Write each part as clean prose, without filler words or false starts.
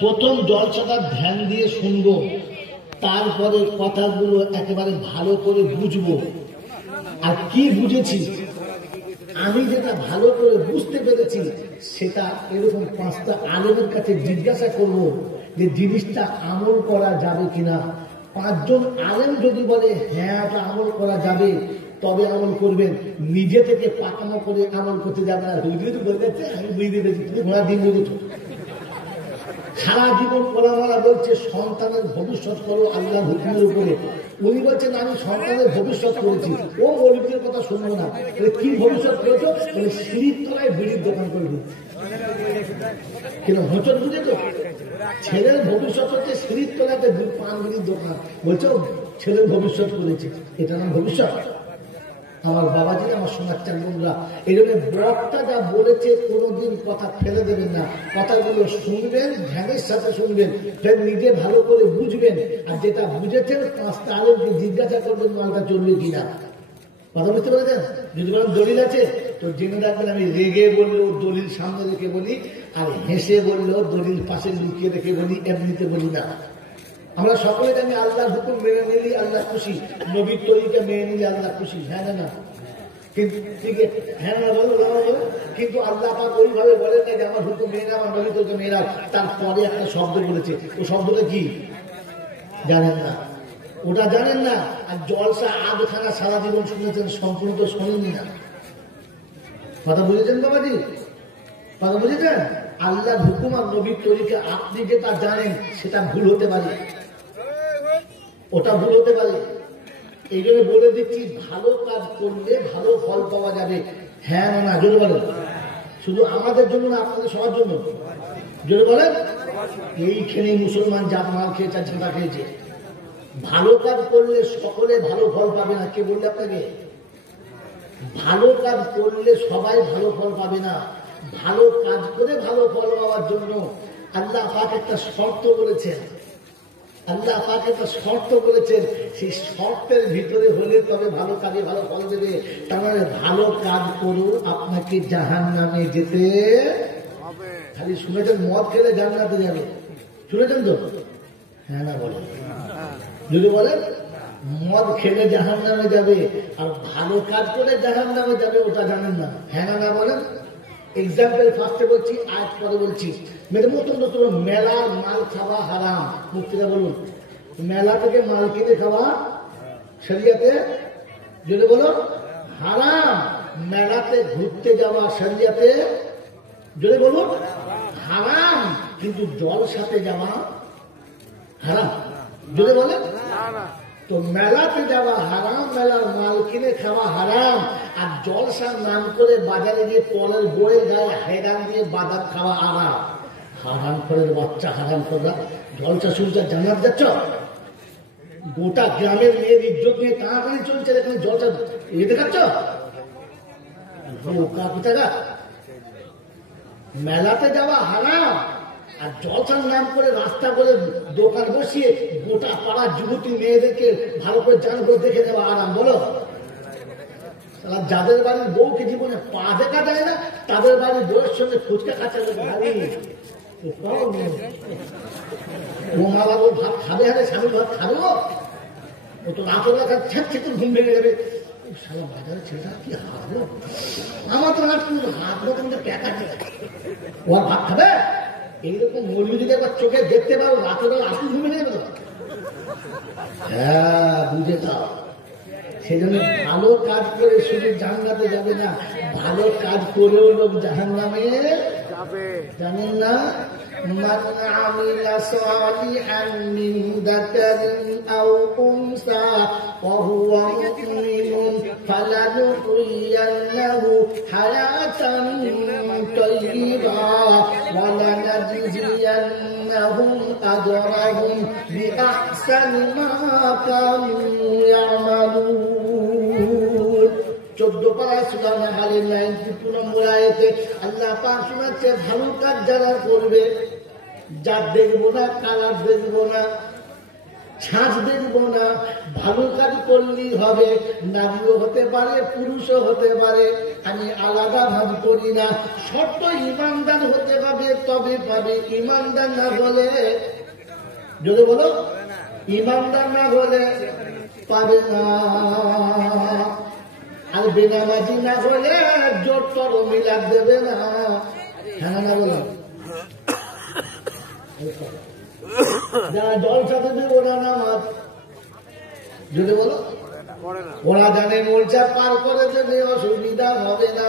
প্রথম জলসাটা ধ্যান দিয়ে শুনবো, তারপরে কথাগুলো একেবারে ভালো করে বুঝবো। আর কি বুঝেছি, আমি যেটা ভালো করে বুঝতে পেরেছি সেটা এরকম 5টা আলেমের কাছে জিজ্ঞাসা করব যে জিনিসটা আমল করা যাবে কিনা। 5 জন আলেম যদি বলে হ্যাঁ এটা আমল করা যাবে তবে আমল করবেন, নিজে থেকে পাকানো করে আমল করতে যাবে না। হুজুর বলে যাচ্ছে আমি বুঝতে পেরেছি, তুমি ঘোড়া দিন বুঝেছো। সারা জীবন ওলামারা বলছে সন্তানের ভবিষ্যৎ করো আল্লাহর হুকুমের উপরে, উনি বলছেন আমি সন্তানের ভবিষ্যৎ করেছি। ও মৌলবীদের কথা শুনবো না। কি ভবিষ্যৎ করেছো? সিঁড়ির তলায় বিড়ির দোকান করে দিচ্ছে। কেন হোঁচট বুঝে তো? ছেলের ভবিষ্যৎ হচ্ছে সিঁড়ির তলাতে পান বিড়ির দোকান, বলছে ছেলের ভবিষ্যৎ করেছে, এটা নাম ভবিষ্যৎ? আমার বাবাজি, আমার সমাজচার বোনরা, এই জন্য বক্তা যা বলেছে কোনোদিন কথা ফেলে দেবেন না। কথাগুলো শুনবেন, ধ্যানের সাথে শুনবেন, ফের নিজে ভালো করে বুঝবেন। আর যেটা বুঝেছেন 5টা আলেমকে জিজ্ঞাসা করবেন মালটা চলবে কিনা। কথা বুঝতে পেরেছেন? যদি বলেন দলিল আছে তো জেনে রাখবেন আমি রেগে বললেও দলিল সামনে রেখে বলি, আর হেসে বললেও দলিল পাশে লুকিয়ে রেখে বলি, এমনিতে বলি না। আমরা সকলে জানি আল্লাহর হুকুম মেনে নিলি আল্লাহ খুশি, নবীর তরিকা মেনে নিলে আল্লাহ খুশি। হ্যাঁ না? কিন্তু হ্যাঁ না বলো, কিন্তু আল্লাহ পাক ওইভাবে বলেন না যে আমার হুকুম মেনে না, আমার নবী তরিকা মেনে নাও। তারপরে একটা শব্দ বলেছে, ও শব্দটা কি জানেন না, ওটা জানেন না। আর জলসা আধখানা সারা জীবন শুনেছেন, সম্পূর্ণ তো শোনেননি না। কথা বুঝেছেন বাবাজি? কথা বুঝেছেন? আল্লাহর হুকুম আর নবীর তরিকা আপনি যেটা জানেন সেটা ভুল হতে পারে, ওটা ভুল হতে পারে। এই জন্য বলে দিচ্ছি, ভালো কাজ করলে ভালো ফল পাওয়া যাবে। হ্যাঁ না জোরে বলেন? শুধু আমাদের জন্য না, আপনাদের সবার জন্য। জোরে বলেন? এইখানে মুসলমান জাত মাল খেয়েছে, ঝাঁটা খেয়েছে। ভালো কাজ করলে সকলে ভালো ফল পাবে না। কে বললে আপনাকে? ভালো কাজ করলে সবাই ভালো ফল পাবে না। ভালো কাজ করে ভালো ফল পাওয়ার জন্য আল্লাহ পাক একটা শর্ত বলেছেন। আল্লাহ পাক একটা শর্ত বলেছেন, সেই শর্তের ভিতরে হলে তবে ভালো কাজে ভালো ফল দেবে। তার মানে ভালো কাজ করুন, আপনাকে জাহান্নামে যেতে হবে। খালি শুনেছেন মদ খেলে জান্নাতে যাবে, শুনেছেন তো? হ্যাঁ না বলেন? যদি বলেন মদ খেলে জাহান্নামে যাবে আর ভালো কাজ করে জাহান্নামে যাবে, ওটা জানেন না। হ্যাঁ না বলেন? এক্সাম্পল ফার্স্টে বলছি, আজ পরে বলছি। নতুন নতুন মেলার মাল খাওয়া হারাম। মুক্তিরা বলুন, মেলা থেকে মাল কিনে খাওয়া শরিয়াতে যদি বলো হারাম। মেলাতে ঘুরতে যাওয়া শরিয়াতে যদি বলুন হারাম, কিন্তু জলসাতে যাওয়া হারাম যদি বলেন। তো মেলাতে যাওয়া হারাম, মেলার মাল কিনে খাওয়া হারাম, আর জলসার নাম করে বাজারে গিয়ে কলের বয়ে গায়ে হেগান দিয়ে বাদাম খাওয়া হারাম। হারাম করে বাচ্চা, হারাম করা জলসা শুনছে জান্নাত যাচ্ছ। গোটা গ্রামের মেয়ের ইজ্জত নিয়ে টানাটানি চলছে, এখানে জলসা ইয়ে দেখাচ্ছ। মেলাতে যাওয়া হারাম, আর জলসার নাম করে রাস্তা করে দোকান বসিয়ে গোটা পাড়ার যুবতী মেয়েদেরকে ভালো করে জান করে দেখে নেওয়া আরাম। বলো, যাদের বাড়ির বউকে জীবনে পা দেখা যায় না, তাদের বাড়ির বউয়ের সঙ্গে ফুচকা খাচ্ছে। ও মা বাবু ভাত খাবে, হারে স্বামী ভাত খাবে, ও তো রাত ছাড়ছে, তো ঘুম ভেঙে যাবে। সারা বাজারে ছেলেটা কি হারবো, আমার তো হাত মতন প্যাকা, ও আর ভাত খাবে? এইরকম মৌলবি যদি একবার চোখে দেখতে পারো, রাতের বেলা আসুন ঘুমে নেবে তো। হ্যাঁ, বুঝে যাও। সেই জন্য ভালো কাজ করে শুধু জান্নাতে যাবে না, ভালো কাজ করেও লোক জাহান্নামে যাবে। জানেন না? মান আমিলা সালিহান মিন যাকারিন আও উনসা ওয়া হুয়া মুমিনুন ফালানুহইয়ান্নাহু হায়াতান তাইয়্যিবা ওয়া লানাজজিয়ান্নাহুম আজরাহুম বিআহসানি মা কানু ইয়ামালুন। 14 পারা সূরা নাহলের 92 নম্বর আয়াতে আল্লাহ পাক শোনাচ্ছে, ভালো কাজ যারা করবে, যা দেখবো না, কালার দেখবো না, ছাঁচ দেখবো না, ভালো কাজ করলেই হবে। নারীও হতে পারে, পুরুষও হতে পারে, আমি আলাদা ভাব করি না। শর্ত ইমানদার হতে হবে, তবে পাবে, ইমানদার না হলে, যদি বলো ইমানদার না হলে পাবে না। আর বেনামাজি না হলে জোর তর মিলাদ দেবে না। হ্যাঁ না বলো, যারা জলসা দেবে ওরা নামাজ, যদি বলো ওরা জানে মোর্চা পার করে দেবে, অসুবিধা হবে না।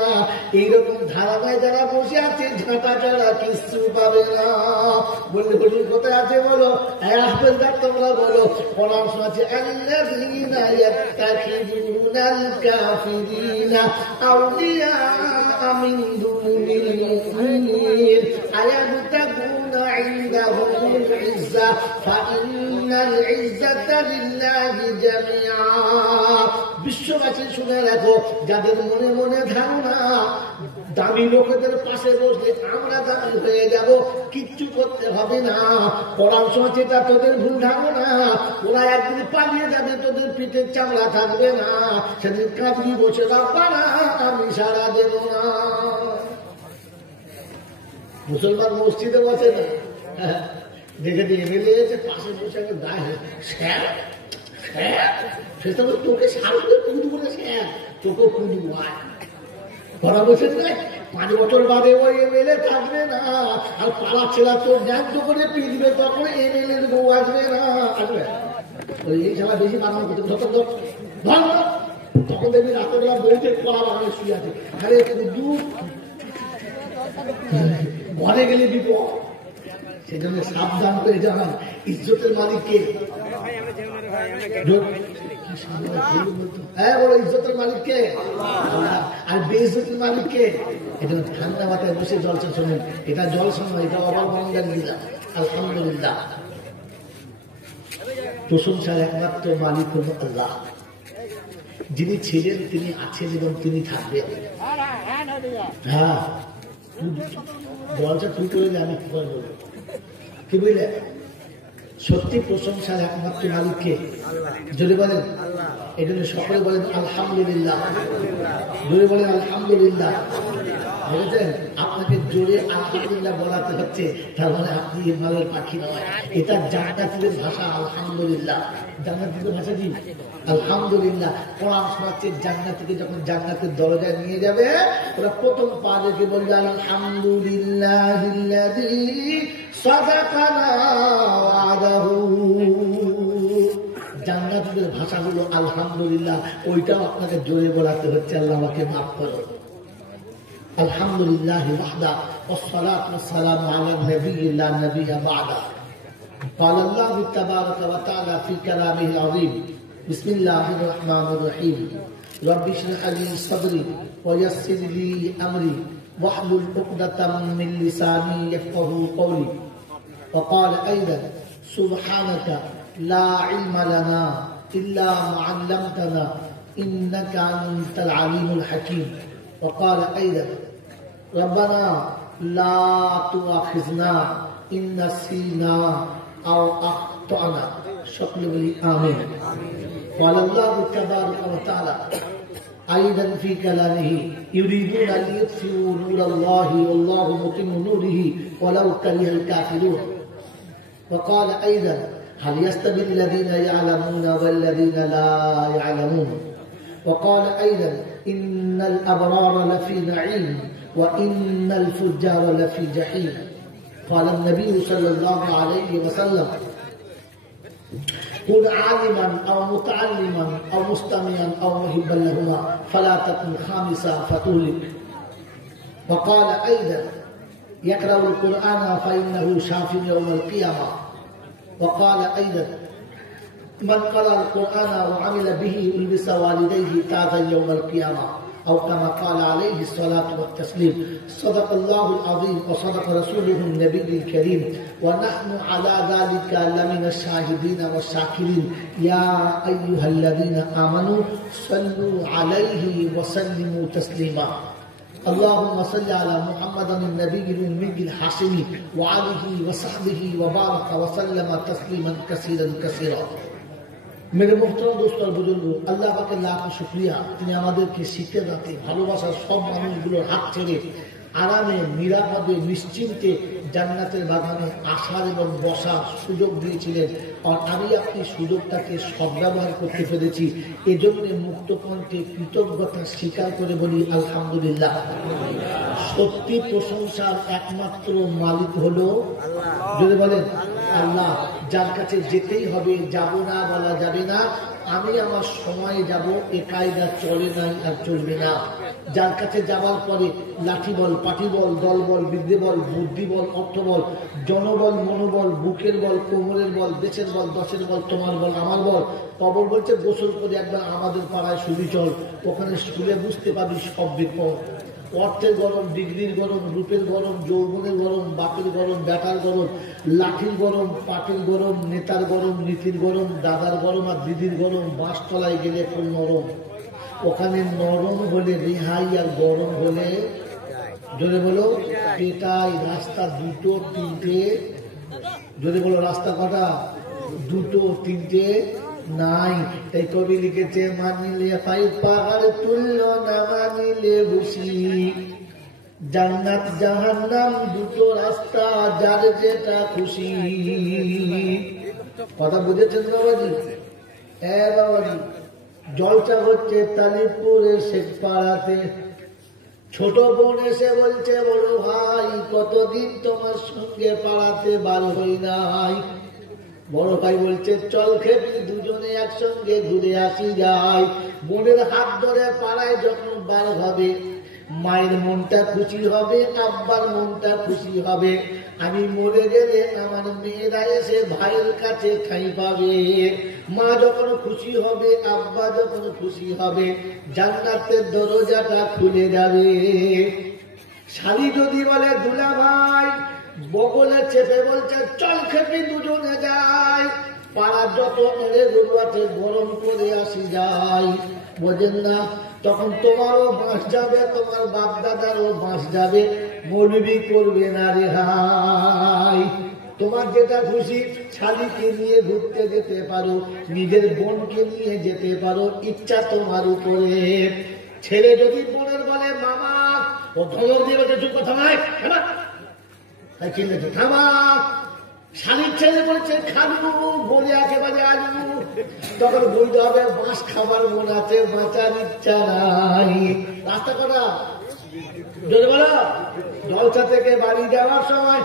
এইরকম ধারাবাহিক যারা বসে আছে ঝাঁটা ছাড়া কিছু পাবে না। বললে বলি কোথায় আছে বলো, হাফেজদার তোমরা বলো। কোরআন শোনাচ্ছে আল্লাযীনা ইয়াত্তাখিযুনাল কাফিরিনা আউলিয়া মিন দুনিল মুমিনিন আয়াবতাগুনা ইনদাহুমুল ইজ্জা ফাইন্নাল ইজ্জাতা লিল্লাহি জামিআ। বিশ্ববাসী শুনে রাখো, যাদের মনে মনে ধারণা দামি লোকেদের পাশে বসলে আমরা দামি হয়ে যাব, কিচ্ছু করতে হবে না। পরামর্শ যেটা তোদের ভুল ধারণা, ওরা একদিন পালিয়ে যাবে, তোদের পিঠের চামড়া থাকবে না। সেদিন কাঁদবি বসে রাখবানা, আমি সারা দেব না। মুসলমান মসজিদে বসে না, দেখে দিয়ে এমএলএ এসে পাশে বসে গায়ে তোকে সারতে পুজো করেছে, তোকে পুজো হয় ঘরা বসে যায়। 5 বছর বাদে ওই এমএলএ থাকবে না, আর পাড়া ছেলা তোর ন্যায্য করে পিঁধবে, তখন এমএলএ বউ আসবে না, আসবে ওই এই খেলা বেশি বানানো করতে তখন দেখবি রাতেরবেলা বউকে কড়া বাগানে শুয়ে আছে। আরে দূর ঘরে গেলে বিপদ, সেজন্য সাবধান করে জানান ইজ্জতের মালিককে। হ্যাঁ বলো ইজ্জতের মালিককে আর বেইজ্জতের মালিককে। এটা ঠান্ডা মাথায় বসে জলসা শোনেন, এটা জল শোনো, এটা অবাক মঙ্গল দিলাম। আলহামদুলিল্লাহ, প্রশংসার একমাত্র মালিক হল আল্লাহ। যিনি ছিলেন, তিনি আছেন এবং তিনি থাকবেন। হ্যাঁ জলসা তুই করে আমি কি বলবো, কি বুঝলে? সত্যি প্রশংসার একমাত্র মালিককে যদি বলেন, এই জন্য সকলে বলেন আলহামদুলিল্লাহ, জোরে বলেন আলহামদুলিল্লাহ। বুঝেছেন? আপনাকে জোরে আলহামদুলিল্লাহ বলাতে হচ্ছে, তার মানে আপনি হিমালয়ের পাখি নয়। এটা জান্নাতীদের ভাষা আলহামদুলিল্লাহ। জান্নাতীদের ভাষা কি? আলহামদুলিল্লাহ। কোরআন শোনাচ্ছে জান্নাতীকে যখন জান্নাতের দরজায় নিয়ে যাবে, ওরা প্রথম পা রেখে বলবে আলহামদুলিল্লাহিল্লাযী সাদাকানা ওয়াদাহু। জান্নাতীদের ভাষা হলো আলহামদুলিল্লাহ। ওইটাও আপনাকে জোরে বলাতে হচ্ছে, আল্লাহ আমাকে মাফ করো। আলহামদুলিল্লাহি ওয়াহদা ওয়াসসালাতু ওয়াসসালামু আলা নাবিয়্যি লা নাবিয়্যা বা'দা। قال الله تبارك وتعالى في كلامه العظيم بسم الله الرحمن الرحيم رب اشرح لي صدري ويسر لي امري واحلل عقدة من لساني يفقهوا قولي. وقال ايضا سبحانك لا علم لنا الا ما علمتنا انك انت العليم الحكيم. وقال ايضا ربنا لا تؤاخذنا ان نسينا أو أخطأنا. شكرا آمين. قال الله تبارك وتعالى أيضا في كلامه يريدون أن يطفئوا نور الله والله متم نوره ولو كره الكافرون. وقال أيضا هل يستوي الذين يعلمون والذين لا يعلمون. وقال أيضا إن الأبرار لفي نعيم وإن الفجار لفي جحيم. قال النبي صلى الله عليه وسلم كن عالما أو متعلما أو مستمعا أو محبا لهما فلا تكن خامسا فتهلك. وقال أيضا يقرأ القرآن فإنه شاف يوم القيامة. وقال أيضا من قرأ القرآن وعمل به ألبس والديه تاجا يوم القيامة أو كما قال عليه الصلاة والتسليم. صدق الله العظيم وصدق رسوله النبي الكريم ونحن على ذلك لمن الشاهدين والشاكرين. يا أيها الذين آمنوا صلوا عليه وسلموا تسليما. اللهم صل على محمد النبي الأمي الحاشمي وعليه وصحبه وبارك وسلم تسليما كثيرا كثيرا. मेरे मोहतरम दोस्त और बुजुर्ग, अल्लाह पाकेर लाख शुक्रिया, তিনি আমাদেরকে শিখে রাখতে ভালোবাসার সব মানুষগুলোর হাত ছেড়ে আরামে নিরাপদে নিশ্চিন্তে জান্নাতের বাগানে আসার এবং বসার সুযোগ দিয়েছিলেন। আর আমি আপনি সুযোগটাকে সদ্ব্যবহার করতে পেরেছি, এজন্য মুক্তকণ্ঠে কৃতজ্ঞতা স্বীকার করে বলি আলহামদুলিল্লাহ। সত্যি প্রশংসার একমাত্র মালিক হলো, যদি বলেন আল্লাহ, যার কাছে যেতেই হবে, যাব না বলা যাবে না। আমি আমার সময়ে যাব, এ কায়দা চলে নাই আর চলবে না। যার কাছে যাওয়ার পরে লাঠি বল, পাটি বল, দল বল, বিদ্যে বল, বুদ্ধি বল, অর্থ বল, জনবল, মনোবল, বুকের বল, কোমরের বল, দেশের বল, দশের বল, তোমার বল, আমার বল। কবর বলছে গোসল করে একবার আমাদের পাড়ায় শুধু চল, ওখানে স্কুলে বুঝতে পারবি সব বিপদ। অর্থের গরম, ডিগ্রির গরম, রূপের গরম, যৌবনের গরম, বাপের গরম, বেটার গরম, লাঠির গরম, পাটের গরম, নেতার গরম, নীতির গরম, দাদার গরম আর দিদির গরম। বাঁশতলায় গেলে খুব নরম, ওখানে নরম হলে রেহাই আর গরম হলে, যদি বলো পেটাই। রাস্তা দুটো তিনটে, যদি বলো রাস্তা কটা, দুটো তিনটে নাই। তাই কবি লিখেছে, মানিলে পাই পাহাড় তুল্য, না মানিলে বসি। জান্নাত জাহান্নাম দুটো রাস্তা, যার যেটা খুশি। কথা বুঝেছেন বাবাজি? হ্যাঁ বাবাজি। জলসা হচ্ছে তালিপুরে শেখ পাড়াতে। ছোট বোন এসে বলছে, বড় ভাই কতদিন তোমার সঙ্গে পাড়াতে বার হই নাই। বড় ভাই বলছে, চল খেপি, দুজনে একসঙ্গে ঘুরে আসি যাই। বোনের হাত ধরে পাড়ায় যখন বার হবে, মায়ের মনটা খুশি হবে, আব্বার মনটা খুশি হবে। আমি মরে গেলে আমার মেয়েরা এসে ভাইয়ের কাছে ঠাঁই পাবে। মা যখন খুশি হবে, আব্বা যখন খুশি হবে, জান্নাতের দরজাটা খুলে যাবে। শালি যদি বলে, দুলা ভাই বগলে চেপে বলছে, চল খেপি দুজনে যাই। পাড়ার যত এড়ে গরু আছে গরম করে আসি যাই। বোঝেন না? তখন তোমারও বাঁশ যাবে, তোমার বাপ দাদারও বাঁশ যাবে। মৌলবি করবে না রেহাই। তোমার যেটা খুশি, শালিকে নিয়ে ঘুরতে যেতে পারো, নিজের বোনকে নিয়ে যেতে পারো, ইচ্ছা তোমার উপরে। ছেলে যদি বোনের বলে মামা, ও ধমক দিয়ে বলছে, চুপ কথা নয়, চিন্তা থামা। শালির ছেলে বলছে খালু, বলে একেবারে আলু, তখন বলতে হবে বাঁশ খাবার মন আছে, বাঁচার ইচ্ছা নাই। রাস্তা কটা, যদি বলো জলসা থেকে বাড়ি যাওয়ার সময়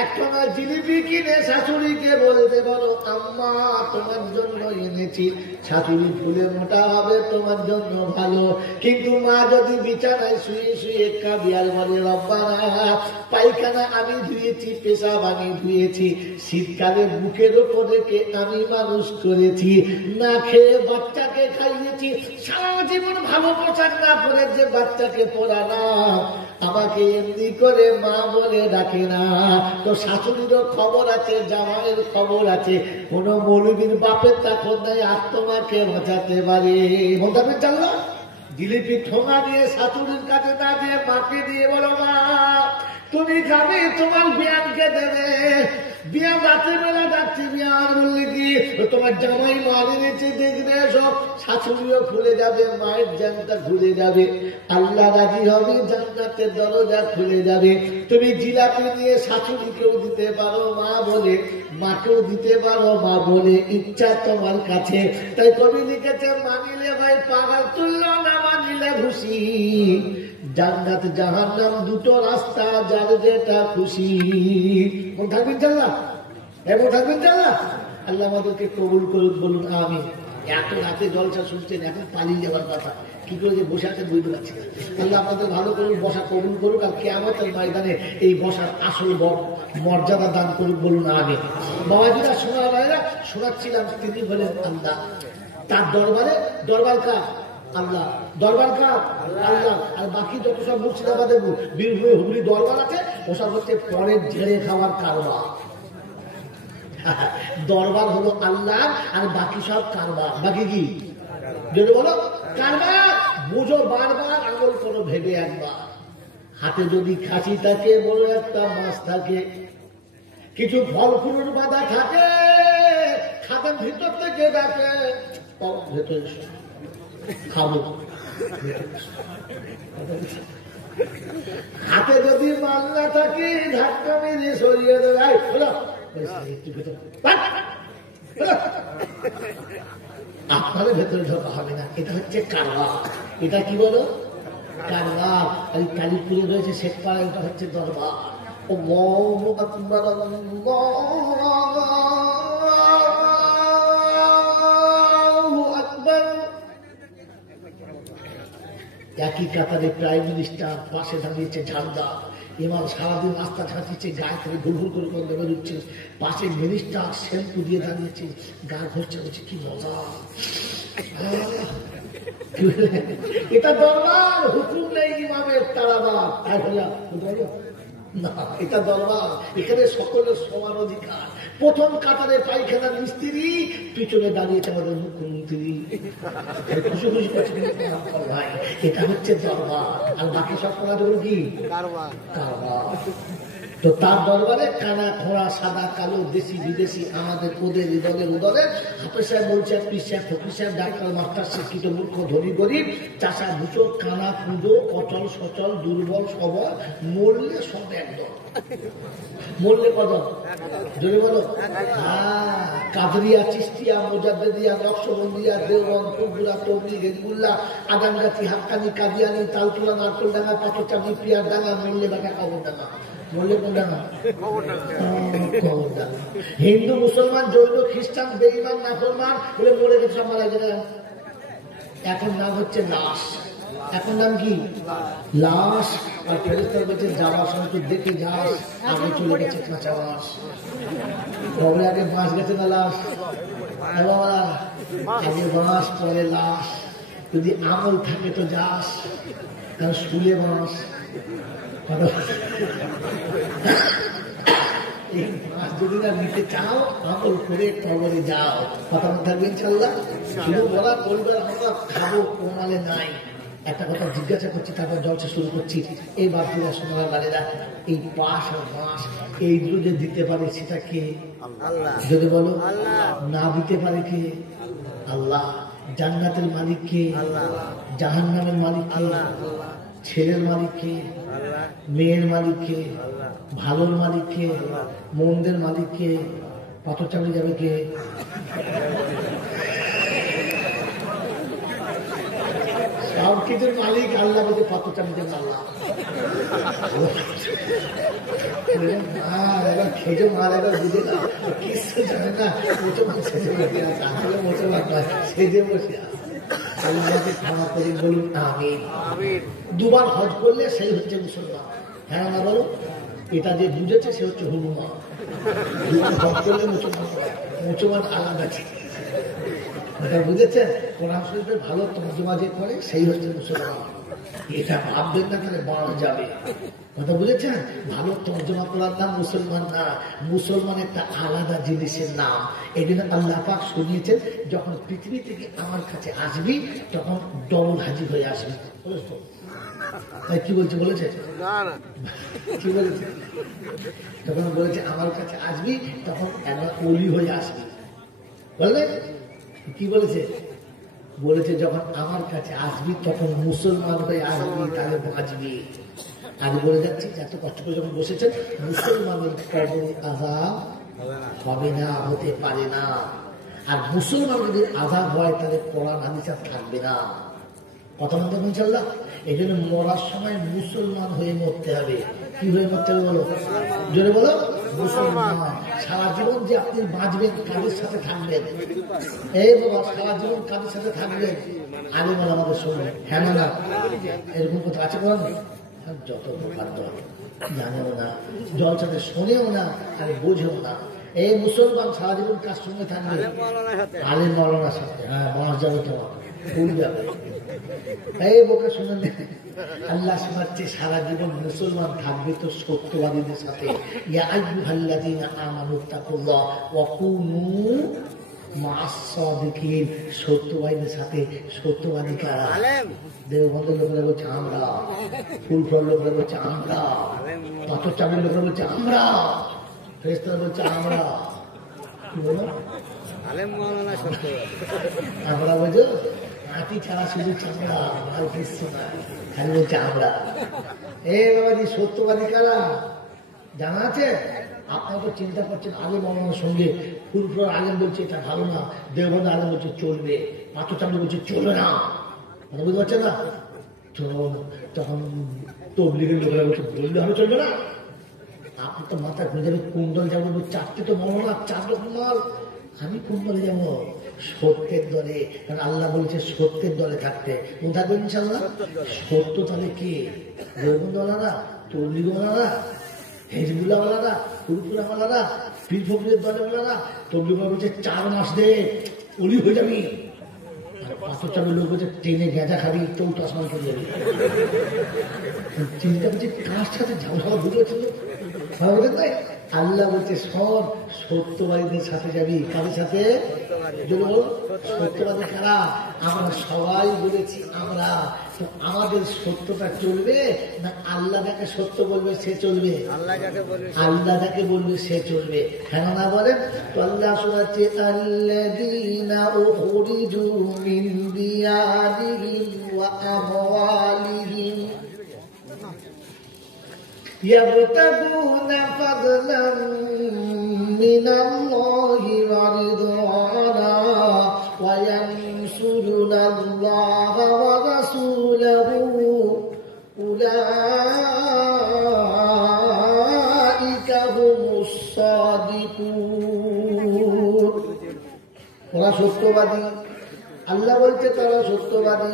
একখানা জিলিপি কিনে শাশুড়িকে বলতে পারো, আম্মা তোমার জন্য এনেছি। শাশুড়ি ফুলে মোটা হবে, তোমার জন্য ভালো। কিন্তু মা যদি বিছানায় শুয়ে শুয়ে কাঁদে আর বলে, রব্বানা পায়খানা আমি ধুয়েছি, পেশাব আমি ধুয়েছি, শীতকালে বুকের ওপর রেখে আমি মানুষ করেছি, না খেয়ে বাচ্চাকে খাইয়েছি, সারা জীবন ভালো পোশাক না পরে যে বাচ্চাকে পরালাম, আমাকে এমনি করে মা বলে ডাকে না। তো শাশুড়িরও খবর আছে, জামাইয়ের খবর আছে, কোন মৌলবীর বাপের তা খোঁজ নাই, আর তোমাকে বাঁচাতে পারে। মোটামুটি চাল্লা জিলিপি ঠোঙা দিয়ে শাশুড়ির কাছে না দিয়ে মাকে দিয়ে বলো, মা তুমি খাবে, তোমার বিয়ানকে দেবে। বিয়া রাতের বেলা ডাকছি, বিয়ান বললে কি তোমার জামাই মার এনেছে, দেখবে সব। শাশুড়িও খুলে যাবে, মায়ের জানটা খুলে যাবে, আল্লাহ রাজি হবে, জান্নাতের দরজা খুলে যাবে। তুমি জিলাপি নিয়ে শাশুড়িকেও দিতে পারো মা বলে, মাকেও দিতে পারো মা বলে, ইচ্ছা তোমার কাছে। তাই কবি লিখেছে, মানিলে ভাই পাহাড় তুলল, না মানিলে খুশি। জান্নাত জাহান্নাম দুটো রাস্তা, যার যেটা খুশি। মন থাকবেন জানলা, এমন থাকবেন জানলা। আল্লাহ আমাদেরকে কবুল করুন, বলুন আমিন। এত রাতে জলসা শুনছেন, এখন পালিয়ে যাওয়ার কথা, কি করে যে বসে আছেন বুঝতে পারছি না। আল্লাহ আমাদের ভালো করুন, বসা কবুল করুক, আর কিয়ামতের ময়দানে এই বসার আসল মর্যাদা দান করুক, বলুন আমিন। বাবাজিরা শোনাচ্ছিলাম, তিনি বলেন আল্লাহ, তার দরবারে, দরবার কার? আল্লাহ। দরবার কার? আল্লাহ। আর বাকি যত সব মুর্শিদাবাদের বীরভূমে হুগলি দরবার আছে, ওসব হচ্ছে পরের ঝেড়ে খাওয়ার কারবার। দরবার হলো আল্লাহ, আর বাকি সব কারবার। বাকি কি? যদি বলো কারবার, বুঝো বারবার, আঙুল করো ভেবে একবার। হাতে যদি খাসি থাকে, বড় একটা মাছ থাকে, কিছু ফল ফুলের বাধা থাকে, খাতের ভিতর থেকে ডাকে, ভেতরে খাবো। হাতে যদি মাল না থাকে ধাক্কা মেরে সরিয়ে দেবে। আপনাদের ভেতরে ঢোকা হবে না। এটা হচ্ছে কারবার। এটা কি বলো? কারবার। কালীপুরে রয়েছে শেখপাড়া, এটা হচ্ছে দরবার। একই কাতারে প্রাইম মিনিস্টার, পাশে দাঁড়িয়েছে ঝাড়দা, এবার সারাদিন রাস্তা ছাঁচিয়েছে, গায়ে থেকে ভুল করে গন্ধ বেরোচ্ছে, পাশে মিনিস্টার শ্যাম্পু দিয়ে দাঁড়িয়েছে, গা ঘুরছে, বলছে কি মজা। এটা দরবার, হুকুম নেই ইমামের তাড়াবার। না, এটা দরবার, এখানে সকলের সমান অধিকার। প্রথম কাতারে পায়খানা মিস্ত্রি, পিছনে দাঁড়িয়েছে আমাদের মুখ্যমন্ত্রী, খুশি খুশি করছে। ভাই এটা হচ্ছে দরবার, আর বাকি সব কাজগুলো কি কারবার। তো তার দরবারে কানা খোঁড়া সাদা কালো দেশি বিদেশি আমাদের ওদের দলের উদলের হাফেজ সাহেব, মৌল সাহেব, পীর সাহেব, ফকির সাহেব, ডাক্তার, মাস্টার, শিক্ষিত, মূর্খ, ধনী, গরিব, চাষা, ভূষক, কানা, পুজো, অচল, সচল, দুর্বল, সবল, মরলে সব একদম। মরলে কত যদি বলো? কাদরিয়া, চিস্তিয়া, মোজাদ্দেদিয়া, নকশবন্দিয়া, দেওবন্দ, ফুলপুরা, তবলিগ, হিজবুল্লাহ, আদানগাছি, হাক্কানি, কাদিয়ানি, তালতোলা, নারকেলডাঙ্গা, পাথরচাঁদি, পিয়ারডাঙ্গা, মরলে বাঁকা কবরডাঙ্গা। বললে কোনটা না? হিন্দু, মুসলমান, জৈন, খ্রিস্টান, বেঈমান, নাফরমান বলে মরে গেছে সব মারা গেছে। এখন নাম হচ্ছে লাশ। এখন নাম কি? লাশ। আর ফেরেশতারা বলছে যাওয়ার সময় তো দেখে যাস, আগে চলে গেছে কাঁচা বাস। কবে আগে বাঁশ গেছে না লাশ? বাবা আগে বাঁশ পরে লাশ। যদি আমল থাকে তো যাস, কারণ শুলে বাঁশ। এই মাছ যদি না নিতে চাও, আমল করে কবরে যাও। কথা মনে থাকবে ইনশাল্লাহ। শুধু বলা পরিবার আমরা খাবো প্রমাণে নাই। একটা কথা জিজ্ঞাসা করছি, তারপর জলসা শুরু করছি। এই বাপুরা সোনার বাড়িরা এই পাশ আর মাস এইগুলো যে দিতে পারে সেটা কে? যদি বলো না দিতে পারে কে? আল্লাহ। জান্নাতের মালিক কে? জাহান্নামের মালিক কে? ছেলের মালিক কে? মেয়ের মালিক কে? ভালোর মালিক কে? মন্দের মালিক কে? পাথর চালিয়ে যাবে কে? সব কিছুর মালিক আল্লাহ, বলতে পাথর চালিয়ে আল্লাহ। এবার খেজে মাল এবার বুঝে না, কিছু জানে না, মুসলমান সেজে বসে আছে, আসলে মুসলমান নয়, সেজে বসে আছে। আল্লাহকে ক্ষমা করে বলুন আমিন। দুবার হজ করলে সেই হচ্ছে মুসলমান। হ্যাঁ না বলো? এটা যে বুঝেছে সে হচ্ছে হনুমান। দুবার হজ করলে মুসলমান, মুসলমান আলাদা আছে। এটা বুঝেছেন? কোরআন শরীফের ভালো তর্জমা যে করে সেই হচ্ছে মুসলমান। এটা ভাববেন না, তাহলে বাড়া যাবে। কথা বুঝেছেন? ভালো তর্জমা করার নাম মুসলমান না, মুসলমান একটা আলাদা জিনিসের নাম। এই জন্য আল্লাহ পাক শুনিয়েছেন, যখন পৃথিবী থেকে আমার কাছে আসবি তখন ডবল হাজির হয়ে আসবি। তাই কি বলছে? বলেছে কি বলেছে? যখন বলেছে আমার কাছে আসবি তখন একবার ওলি হয়ে আসবি, বললে কি বলেছে? বলেছে যখন আমার কাছে আসবি তখন মুসলমান হয়ে আসবি, তাহলে বাঁচবি। আগে বলে যাচ্ছি, এত কষ্ট করে যখন বসেছেন, মুসলমানের কবর আযাব হবে না, হতে পারে না। আর মুসলমান যদি আযাব হয় তাহলে কোরআন হাদিস আর থাকবে না। কথা বলতে ইনশাআল্লাহ। এই জন্য মরার সময় মুসলমান হয়ে মরতে হবে। কি হয়ে মরতে হবে বলো? জোরে বলো, মুসলমান। সারা জীবন যে আপনি বাঁচবেন, কাদের সাথে থাকবেন? এই বাবা, সারা জীবন কাদের সাথে থাকবেন? আগে বলো আমাদের শুনবেন। হ্যাঁ না? এরকম কথা আছে বলেন? যত প্রকার জানেও না, জলসাতে শোনেও না, আর বোঝেও না। এই মুসলমান সারা জীবন কার সঙ্গে থাকবে? আলেম মাওলানার সাথে। হ্যাঁ, বাঁশ যাবে তোমার, ফুল যাবে। এই বোকে শুনে নেন, আল্লাহ শোনাচ্ছে সারা জীবন মুসলমান থাকবে তো সত্যবাদীদের সাথে। ইয়া আইয়ুহাল্লাযীনা আমানুত্তাকুল্লাহ ওয়া কুনু মা'আস সাদিকিন। সত্যবাদীদের সাথে। সত্যবাদী কারা? দেওবন্দের লোকেরা বলছে আমরা, ফুলফল লোকেরা বলছে আমরা, পাথর চাবির লোকেরা বলছে আমরা, ফেরেশতারা বলছে আমরা। কি বলো? আমরা বলছো হাতি ছাড়া শুধু চামড়া, আর কিছু না, খালি বলছে আমরা। বাবাজি সত্যবাদী কারা জানা আছে? আপনারা তো চিন্তা করছেন আলেম মাওলানার সঙ্গে, ফুরফুর আলেম বলছে এটা ভালো না, দেওবন্দ আলেম বলছে চলবে, পাথর চামড়ি বলছে চলবে না, মানে বুঝতে পারছেন না? তখন তবলিগের লোকেরা বলছে বললে হবে চলবে না। আপনি তো মাথা ঘুরে যাবে, কুণ্ডল যাবো, চারটে তো মাওলানা, 4 রকম মাল, আমি কুণ্ডলে যাবো সত্যের দলে, কারণ আল্লাহ বলেছে সত্যের দলে থাকতে। কোন থাকবে ইনশাল্লাহ? সত্য তাহলে কে? দেওবন্দওয়ালারা, তবলিগওয়ালারা, হেজবুল্লাহওয়ালারা, ফুরফুরাওয়ালারা, পীর ফকিরের দলেওয়ালারা। তবলিগওয়ালা বলছে 4 মাস দে অলি হয়ে যাবি, আর পাথর চাপের লোক বলছে ট্রেনে গেঁজা খাবি, 4টা আসমান চলে যাবি। চিন্তা করছে কার সাথে ঝামেলা বুঝেছিল। তাই আল্লাহ বলছে সব সত্যবাদীদের সাথে যাবি। কাদের সাথে? সত্যবাদী কারা? আমরা সবাই বলেছি আমরা তো, আমাদের সত্যটা চলবে না আল্লাহ যাকে সত্য বলবে সে চলবে? আল্লাহ যাকে বলবে সে চলবে। কেন না বলেন তো? আল্লাহ শোনাচ্ছে আল্লাযীনা উখরিজু মিন দিয়ারিহিম ওয়া আমওয়ালিহিম يبتغون فضلا من الله ورضوانا وينصرون الله ورسوله أولئك هم الصادقون। ওরা সত্যবাদী, আল্লাহ বলছে তারা সত্যবাদী।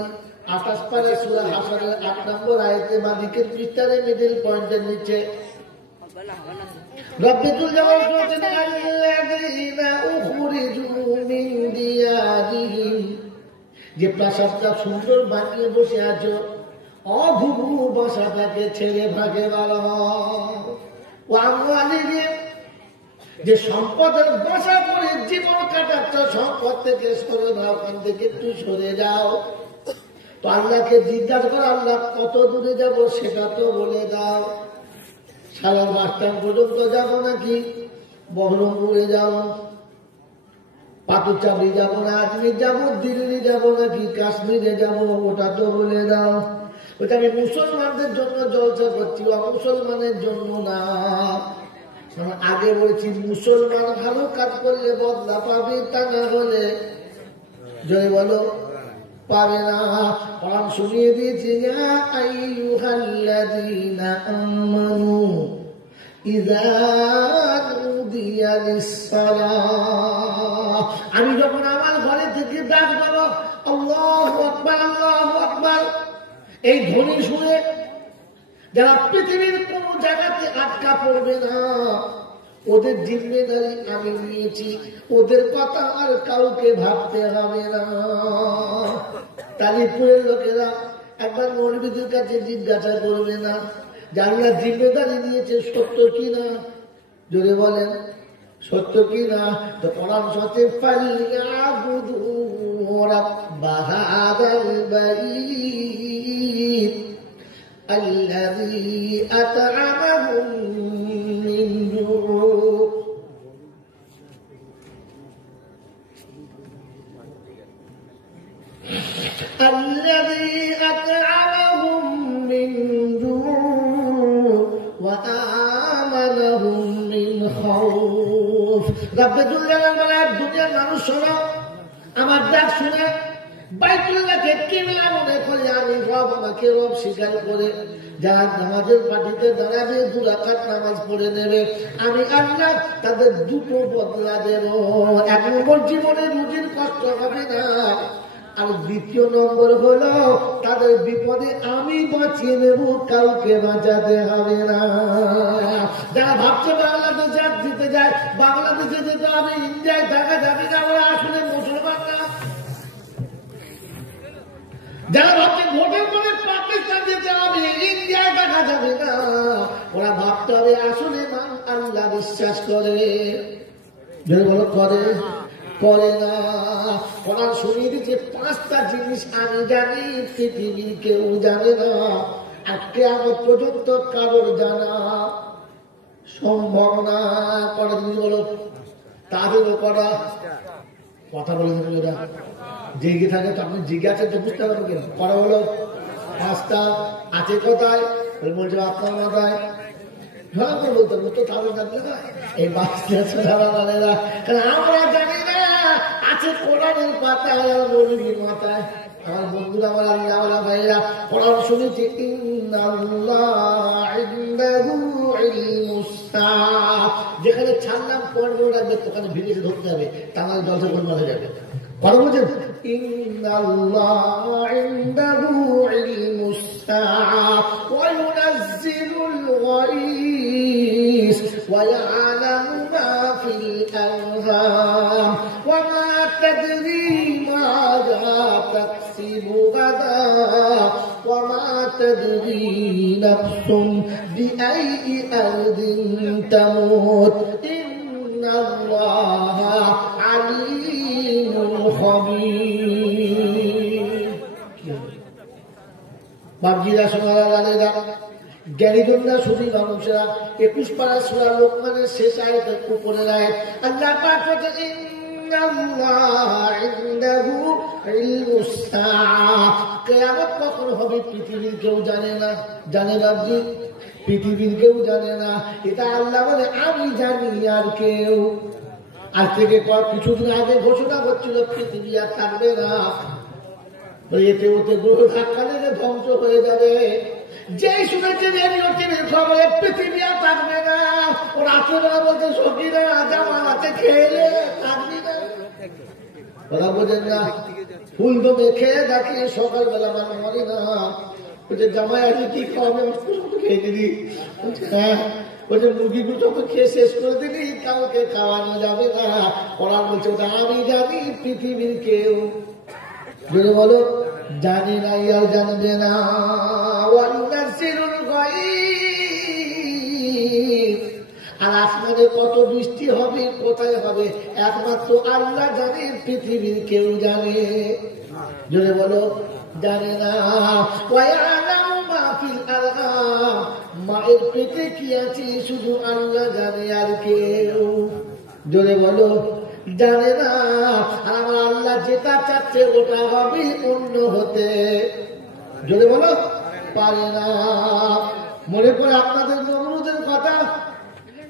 28 পারা সূরা হাশরের 8 নম্বর আয়াতে মালিকের পৃষ্ঠারে মিডল পয়েন্টের নিচে রব্বুল জালাল বলেন আল্লাযীনা উখরিজু মিন দিয়ারিহিম, যে প্রাসাদটা সুন্দর বানিয়ে বসে আছো, অঘুঘু বাসাটাকে ছেড়ে ভাগে বাড়ো। ওয়া আমওয়ালিহিম, যে সম্পদের বাসা করে জীবন কাটাচ্ছ, সম্পদ থেকে সরে যাও, ওখান থেকে একটু সরে যাও। তো আল্লাহকে জিজ্ঞাসা করো আল্লাহ কত দূরে যাবো সেটা তো বলে দাও। সারা বাসস্ট্যান্ড পর্যন্ত যাবো নাকি বহরমপুরে যাবো, পাথরচাবড়ি যাবো না আজমির যাবো, দিল্লি যাবো নাকি কাশ্মীরে যাবো ওটা তো বলে দাও। ওটা আমি মুসলমানদের জন্য জলসা করছি, মুসলমানের জন্য না। আগে বলেছি মুসলমান ভালো কাজ করলে বদলা পাবে, তা না হলে জয় বলো পাবে না। কোরআন শুনিয়ে দিয়েছি ইয়া আইয়ুহাল্লাযীনা আমানু ইযা নুদিয়া লিস-সালাহ, আমি যখন আমার ঘরে থেকে ডাক দেব আল্লাহু আকবার আল্লাহু আকবার, এই ধ্বনি শুনে যারা পৃথিবীর কোন জায়গাতে আটকা পড়বে না, ওদের জিম্মেদারি আমি নিয়েছি, ওদের কথা আর কাউকে ভাবতে হবে না। তালিপুরের লোকেরা একবার মৌলবীদের কাছে জিজ্ঞাসা করবে না যে আল্লাহ জিম্মেদারি নিয়েছে সত্য কিনা, জোরে বলেন সত্য কিনা? তো কোরআন সত্যি ফালিয়াবুদু রাব্বা হাযাল বাইত আল্লাযী আত'আমাহুম মিন জু'। الذي أطعمهم من جوع وآمنهم من خوف। রব্বুল জালাল বলে দুনিয়ার মানুষ শোনো, আমার ডাক শুনে বাইতুল্লাহকে কিবলা মনে করে আমি রব, আমাকে রব স্বীকার করে যারা নামাজের পাটিতে দাঁড়াবে 2 রাকাত নামাজ পড়ে নেবে, আমি আল্লাহ তাদের 2টো বদলা দেব। 1 নম্বর জীবনে রুজির কষ্ট হবে না, আর 2 নম্বর হলো তাদের বিপদে আমি বাঁচিয়ে নেব, কাউকে বাঁচাতে হবে না। যারা ভাবছে বাংলাদেশে দিতে যায়, বাংলাদেশে যেতে হবে, ইন্ডিয়ায় থাকা যাবে না, ওরা আসলে মুসলমান না। যারা ভাবছে ভোটের পরে পাকিস্তান যেতে হবে, ইন্ডিয়ায় থাকা যাবে না, ওরা ভাবতে হবে আসলে মান আল্লাহ বিশ্বাস করে। বলো করে করে না। কোরআন শুনিয়ে দিচ্ছে 5টা জিনিস আমি জানি, পৃথিবীর কেউ জানে না, আর কিয়ামত পর্যন্ত কারোর জানা সম্ভব না। কটা জিনিস বলো, তাদেরও করা কথা বলে ওরা জেগে থাকে, তো আপনি জিজ্ঞাসা তো বুঝতে পারবেন। কটা বলো 5টা আছে কোথায়? বলছে আপনার মাথায় বলতে তো তাদের জানতে না এই বাচ্চারা, কারণ আমরা জানি না আছে কোরআনের পাতায় আর মৌলবীর মাথায়। আমার বন্ধুরা, আমার আল্লাহ ভাইরা, কোরআন শুনেছি যেখানে ছাড়লাম পড়বো রাখবে ওখানে ভিড়ে ধরতে হবে, তা নাহলে জলসা করে মারা যাবে। কথা বলছেন ويعلم ما في الأرحام وما تدري ماذا تكسب غدا وما تدري نفس بأي أرض تموت إن الله عليم خبير। বাবজিরা, সোনারা, লালেরা, জ্ঞানীজনরা, সুধী মানুষেরা, 21 পারা সূরা লোকমানের শেষ আয়াতের উপরের আয়াত আল্লাহ পাক বলেন ইন্নাল্লাহা ইনদাহু ইলমুস সাআহ। কিয়ামত কখন হবে পৃথিবীর কেউ জানে না। জানে বাবজি? পৃথিবীর কেউ জানে না। এটা আল্লাহ বলে আমি জানি, আর কেউ। আজ থেকে কিছুদিন আগে ঘোষণা করছিল পৃথিবী আর থাকবে না, এতে ওতে গ্রহ ধাক্কা লেগে ধ্বংস হয়ে যাবে। যেই শুনেছে রেডিও টিভির খবরে পৃথিবী আর থাকবে না, ও রাত্রেবেলা বলতে সখীরা জামা আছে খেয়ে থাকবি না। ওরা বোঝেন না, ফুল তো মেখে দেখি সকালবেলা মানে মরি না। বলছে জামাই আগে কি খাওয়াবে, খেয়ে দিলি? হ্যাঁ। বলছে মুরগিগুলো তো খেয়ে শেষ করে দিলি, কাউকে খাওয়ানো যাবে না। ওরা বলছে ওটা আমি জানি, পৃথিবীর কেউ যদি বলো জানি না, আর জানবে না। আর আসমানে কত বৃষ্টি হবে, কোথায় হবে, একমাত্র আল্লাহ জানে, পৃথিবীর কেউ জানে? যদি বলো জানে না। মায়ের পেটে কি আছে শুধু আল্লাহ জানে, আর কেউ? যদি বলো জানে না। আর আমার আল্লাহ যেটা চাচ্ছে ওটা হবে অন্য হতে। যদি বলো পারে না। মনে পড়ে আপনাদের নমরুদের কথা,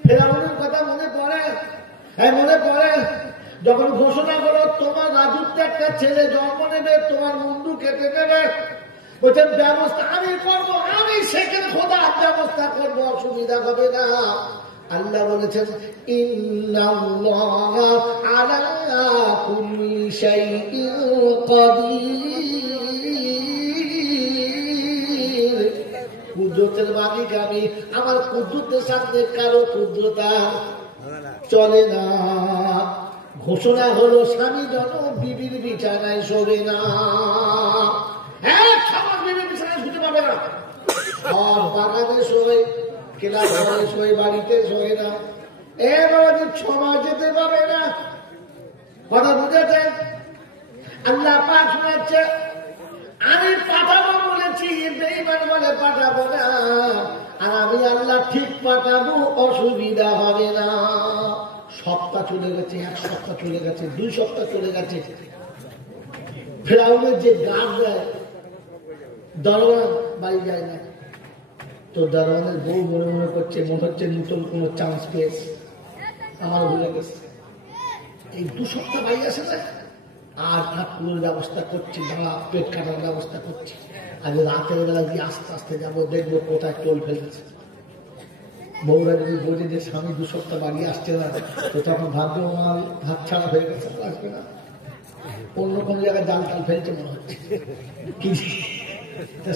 ফেরাউনের কথা মনে পড়ে? হ্যাঁ মনে পড়ে। যখন ঘোষণা করো তোমার রাজত্বে একটা ছেলে জন্ম নেবে, তোমার মুন্ডু কেটে নেবে, বলছে ব্যবস্থা আমি করবো, আমি সেখানে খোদার ব্যবস্থা করবো, অসুবিধা হবে না। আল্লাহ বলেছেন ইন্নাল্লাহা আলা কুল্লি শাইইন কাদির। কুদরতের মালিক আমি, আমার কুদরতের সামনে কারো কুদরত চলে না। ঘোষণা হলো স্বামী জন বিবির বিছানায় শোবে না। আমার বিবির বিছানায় শুতে পারবে না। আর বাগানে শোয়, কেলা ঘরে শোয়, বাড়িতে শোয় না। এবার 6 মাস যেতে পারে না। কথা বুঝেছেন? আল্লাহ পাক শোনাচ্ছে আমি পাঠাবো বলেছি, বেঈমান বলে পাঠাবো না। আর আমি আল্লাহ ঠিক পাঠাবো, অসুবিধা হবে না। সপ্তাহ চলে গেছে, 1 সপ্তাহ চলে গেছে, 2 সপ্তাহ চলে গেছে। ফেরাউনের যে গাছ দেয়, দরওয়ান বাড়ি যায় না। তো দরওয়ানের বউ মনে মনে করছে, মনে হচ্ছে নতুন কোন চান্স পেয়েছে, আমার ভুলে গেছে। এই 2 সপ্তাহ বাড়ি আসে না, আর ঠাকুরের ব্যবস্থা করছি, দাঁড়া পেট কাটার ব্যবস্থা করছি। আজ রাতের বেলা গিয়ে আস্তে আস্তে যাবো, দেখবো কোথায় টোল ফেলেছে। বউরা যদি বোঝে যে স্বামী 2 সপ্তাহ বাড়ি আসছে না, তো তখন ভাববে আমার হাত ছাড়া হয়ে গেছে, আসবে না। অন্য কোন জায়গায় জাল টাল ফেলছে মনে হচ্ছে। কি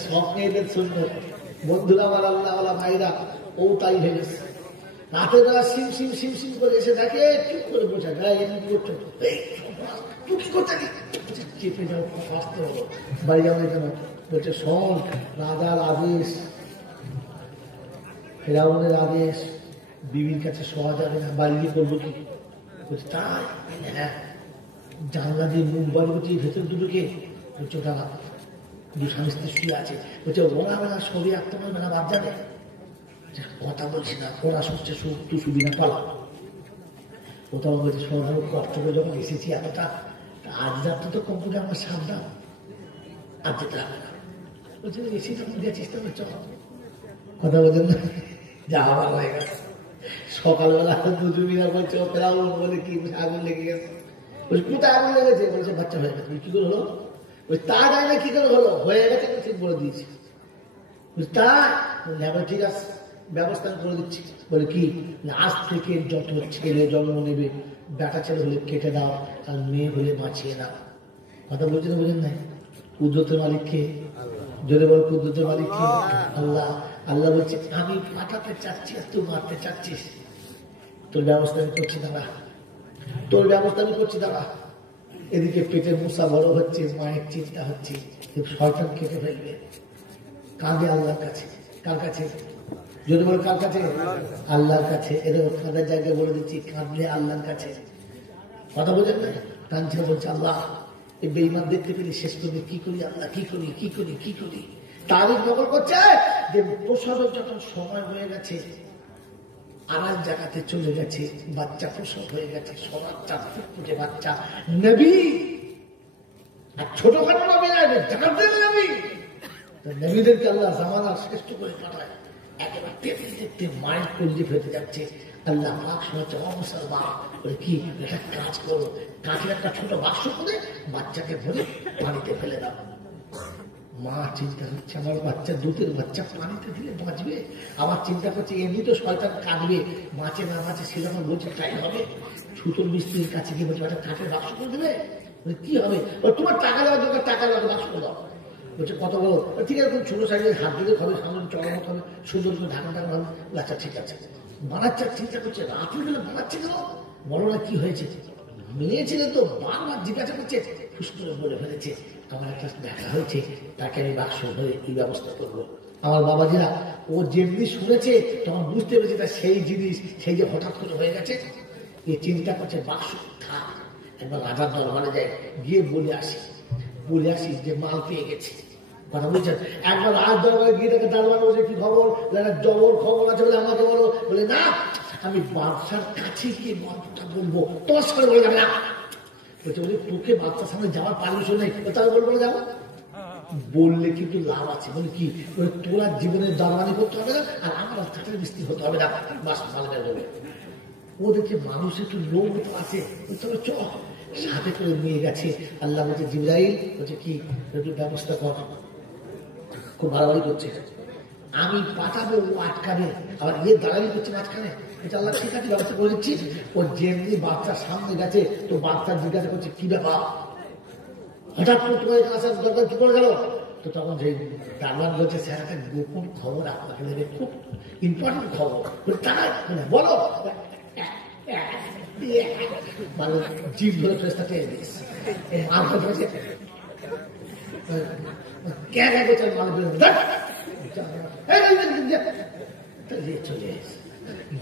স্বপ্নে এদের শুনবো বন্ধুরা, আমার আল্লাহ ভাইরা, ও তাই ভেবেছে। রাতের বেলা সিম সিম সিম সিম করে এসে দেখে, চুপ করে বোঝা যায় এমনি করছো, তুই কি করতে চেপে যাও, আসতে হলো বাড়ি যাওয়ার জন্য। বলছে শোন, রাজার আদেশ, ফেরাউনের আদেশ, বিবির কাছে শোয়া যাবে না, বাড়ি গিয়ে করবো কি? বলছে তাই? হ্যাঁ। জানলা দিয়ে মুখ বার করছি, ভেতর দুটোকে বলছে ওটা 2 স্বামী স্ত্রী শুয়ে আছে। বলছে ওরা বেলা ছবি আঁকতে পারবে না, বাদ যাবে। কথা বলছি না, ওরা শুনছে, তুই শুবি না, পালা। কোথাও বলছে শোনা কষ্ট করে যখন এসেছি এতটা, আজ রাত্রে তো কম্পিউটার আমার সাবধান, আর যেতে হবে না। বলছে এসি যখন দিয়ে চেষ্টা করছো, কথা বলছেন না? যা আবার হয়ে গেছে। সকালবেলা দুজন মিলা বলছে ও ফেরাবো বলে কি আগুন লেগে গেছে। বলছি কোথায় আগুন লেগেছে? বলছে বাচ্চা হয়ে গেছে। কি করে হলো? ওই তা যায় না, কি করে হলো? হয়ে গেছে ঠিক বলে দিয়েছি। তাই ঠিক আছে, ব্যবস্থা করে দিচ্ছি। বলে কি, আজ থেকে যত ছেলে জন্ম নেবে, বেটা ছেলে হলে কেটে দাও, আর মেয়ে হলে বাঁচিয়ে দাও। কথা বলছেন বোঝেন নাই? কুদরতের মালিককে জোরে বল, কুদরতের মালিককে আল্লাহ। আল্লাহ বলছে আমি পাঠাতে চাচ্ছি আর তুই মারতে চাচ্ছিস, তোর ব্যবস্থা আমি করছি দাঁড়া, তোর ব্যবস্থা আমি করছি দাঁড়া। এদিকে পেটের মশা বড় হচ্ছে, মায়ের চিন্তা হচ্ছে শয়তান কেটে ফেলবে। কাঁদে আল্লাহর কাছে। কার কাছে? যদি বলে কার কাছে? আল্লাহর কাছে। এদের কাঁদার জায়গায় বলে দিচ্ছি, কাঁদলে আল্লাহর কাছে। কথা বোঝেন না? কাঁদছে, বলছে আল্লাহ এই বেঈমান দেখতে পেলে শেষ করবে, কি করি আল্লাহ, কি করি কি করি কি করি। তারই নকল করছে যে প্রসবের যখন সময় হয়ে গেছে, আমার জায়গাতে চলে গেছে, বাচ্চা প্রসব হয়ে গেছে, সবার ফুটফুটে বাচ্চা নবী, আর ছোটখাটো নবী না, জান্নাতের নবী। নবীদেরকে আল্লাহ জামানার শ্রেষ্ঠ করে পাঠায়। একেবারে দেখতে দেখতে মায়ের কঞ্জি ফেটে যাচ্ছে। আল্লাহ পাক শোনাচ্ছে, ও মুসলমান, বলে কি একটা কাজ করো, কাঠের একটা ছোট বাক্স করে বাচ্চাকে ভরে পানিতে ফেলে দাও। মা চিন্তা হচ্ছে, আমার বাচ্চা, দুধের বাচ্চা পানিতে দিলে বাঁচবে। আবার চিন্তা করছে এমনি তো শয়তান কাটবে, বাঁচে না বাঁচে সেটা আমার বলছে তাই হবে। ছুটোর মিস্ত্রির কাছে গিয়ে বলছে একটা কাঠের বাক্স করে দেবে। কি হবে? তোমার টাকা দেওয়ার দরকার, টাকা দেওয়ার বাক্স করে দাও। বলছে কত বড়? ঠিক আছে, ছোট সাইজের হাত দিলে হবে, সামনে চড়ানো হবে, সুন্দর করে ঢাকা ঢাকা হবে। আচ্ছা ঠিক আছে। বানাচ্ছে, চিন্তা করছে রাত্রি বেলা বানাচ্ছে কেন? বলো না কি হয়েছে? মেয়ে ছেলে তো বারবার জিজ্ঞাসা করছে, ফুস করে বলে ফেলেছে আমার একটা দেখা হয়েছে, তাকে আমি বাক্স হয়ে এই ব্যবস্থা করবো। আমার বাবাজিরা ও যেমনি শুনেছে তখন বুঝতে পেরেছে তা সেই জিনিস, সেই যে হঠাৎ করে হয়ে গেছে, এ চিন্তা করছে বাক্স থাক, একবার রাজার দরবারে যায়, গিয়ে বলে আসি যে মাল পেয়ে গেছে। কথা বলছেন? একবার রাজ দরবারে গিয়ে দেখে দরবারে বসে কি খবর, জবর খবর আছে বলে আমাকে বলো। বলে না, আমি বাদশার কাছে গিয়ে গল্পটা বলবো, তোমার সঙ্গে বলে যাবে না। বলছে বলে তোকে বাচ্চার সামনে যাওয়ার পারমিশন নেই, তাহলে বলবো যাবো। বললে কিন্তু লাভ আছে। বলে কি? বলে তোরা জীবনের দারবানি করতে হবে না, আর আমার কাঠের মিস্ত্রি হতে হবে না, বাস মালটা বলবে। ওদেরকে মানুষ একটু লোক তো আছে, তবে চ সাথে করে নিয়ে গেছে। আল্লাহ বলছে জিবরাইল, বলছে কি একটু ব্যবস্থা কর। খুব বাড়াবাড়ি করছে, আমি পাঠাবো ও আটকাবে, আবার ইয়ে দাঁড়াবি করছে মাঝখানে। এটা আল্লাহ ঠিক আছে, ব্যবস্থা করে দিচ্ছি। ও যেমনি বাচ্চার সামনে গেছে তো বাচ্চা জিজ্ঞাসা করছে কি ব্যাপার, হঠাৎ করে তোমার এখানে আসার দরকার কি করে গেল? তো তখন যে দারোয়ান বলছে স্যার একটা গোপন খবর আপনাকে দেবে, খুব ইম্পর্টেন্ট খবর। তাই বলো। মানে জিভ ধরে ফেরেশতা টেনে দিয়েছে, মাল করছে ক্যা করছে, মাল বেরোবে চলে এসে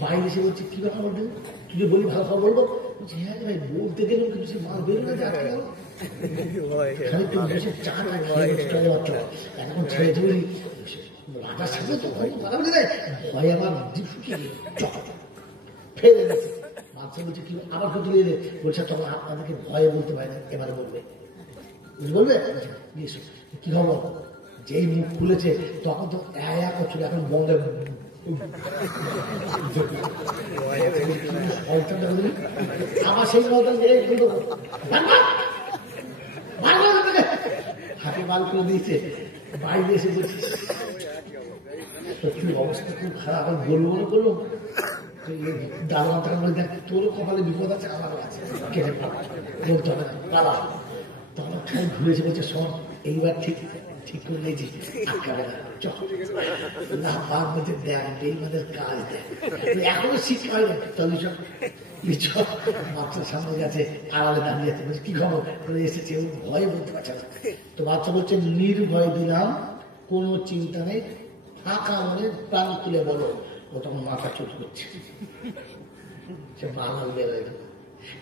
বাইরে এসে বলছে কি ব্যাপার বলবেন, তুই বলি ভালো খবর বলবো। বলছি হ্যাঁ ভাই, বলতে গেলেও কিন্তু সে মাল বেরো না, আটকে গেল। এখন ছেড়ে চলি রাজার সামনে তো কথা বলে দেয়, ভয় আমার জিভ শুকিয়ে ফেলে গেছে। বাচ্চা বলছে কি আবার কিন্তু এলে, বলছে তখন আপনাদেরকে ভয়ে বলতে পারে না, এবারে বলবে। বলবে কি খবর? যেই মুখ খুলেছে তখন তো এক করছিল, এখন বন্ধ। আমার সেই হাতে বাল করে দিয়েছে, বাইরে এসে বলছিস সত্যি অবস্থা খুব খারাপ। বলবো করলো দারোয়ান তখন বলে দেখ তোরও কপালে বিপদ আছে, আমারও আছে, কেটে বলতে হবে না দাদা। তখন ঠাই ঘুরেছে, বলছে শোন এইবার ঠিক করে নিয়েছি, আটকাবে না, না বাপ বলছে দেখ বেইমানের কাজ দেখ, এখনো শিক্ষা হয় না। তাহলে বাচ্চার সামনে গেছে, আড়ালে দাঁড়িয়ে আছে, বলছে কি খবর এসেছে, ও ভয়ে বলতে পারছে না। তো বাচ্চা বলছে নির্ভয় দিলাম, কোনো চিন্তা নেই, ফাঁকা মনে প্রাণ তুলে বলো। ও তখন মাথা চুট করছে, সে বাংলা বেরোয় গেল,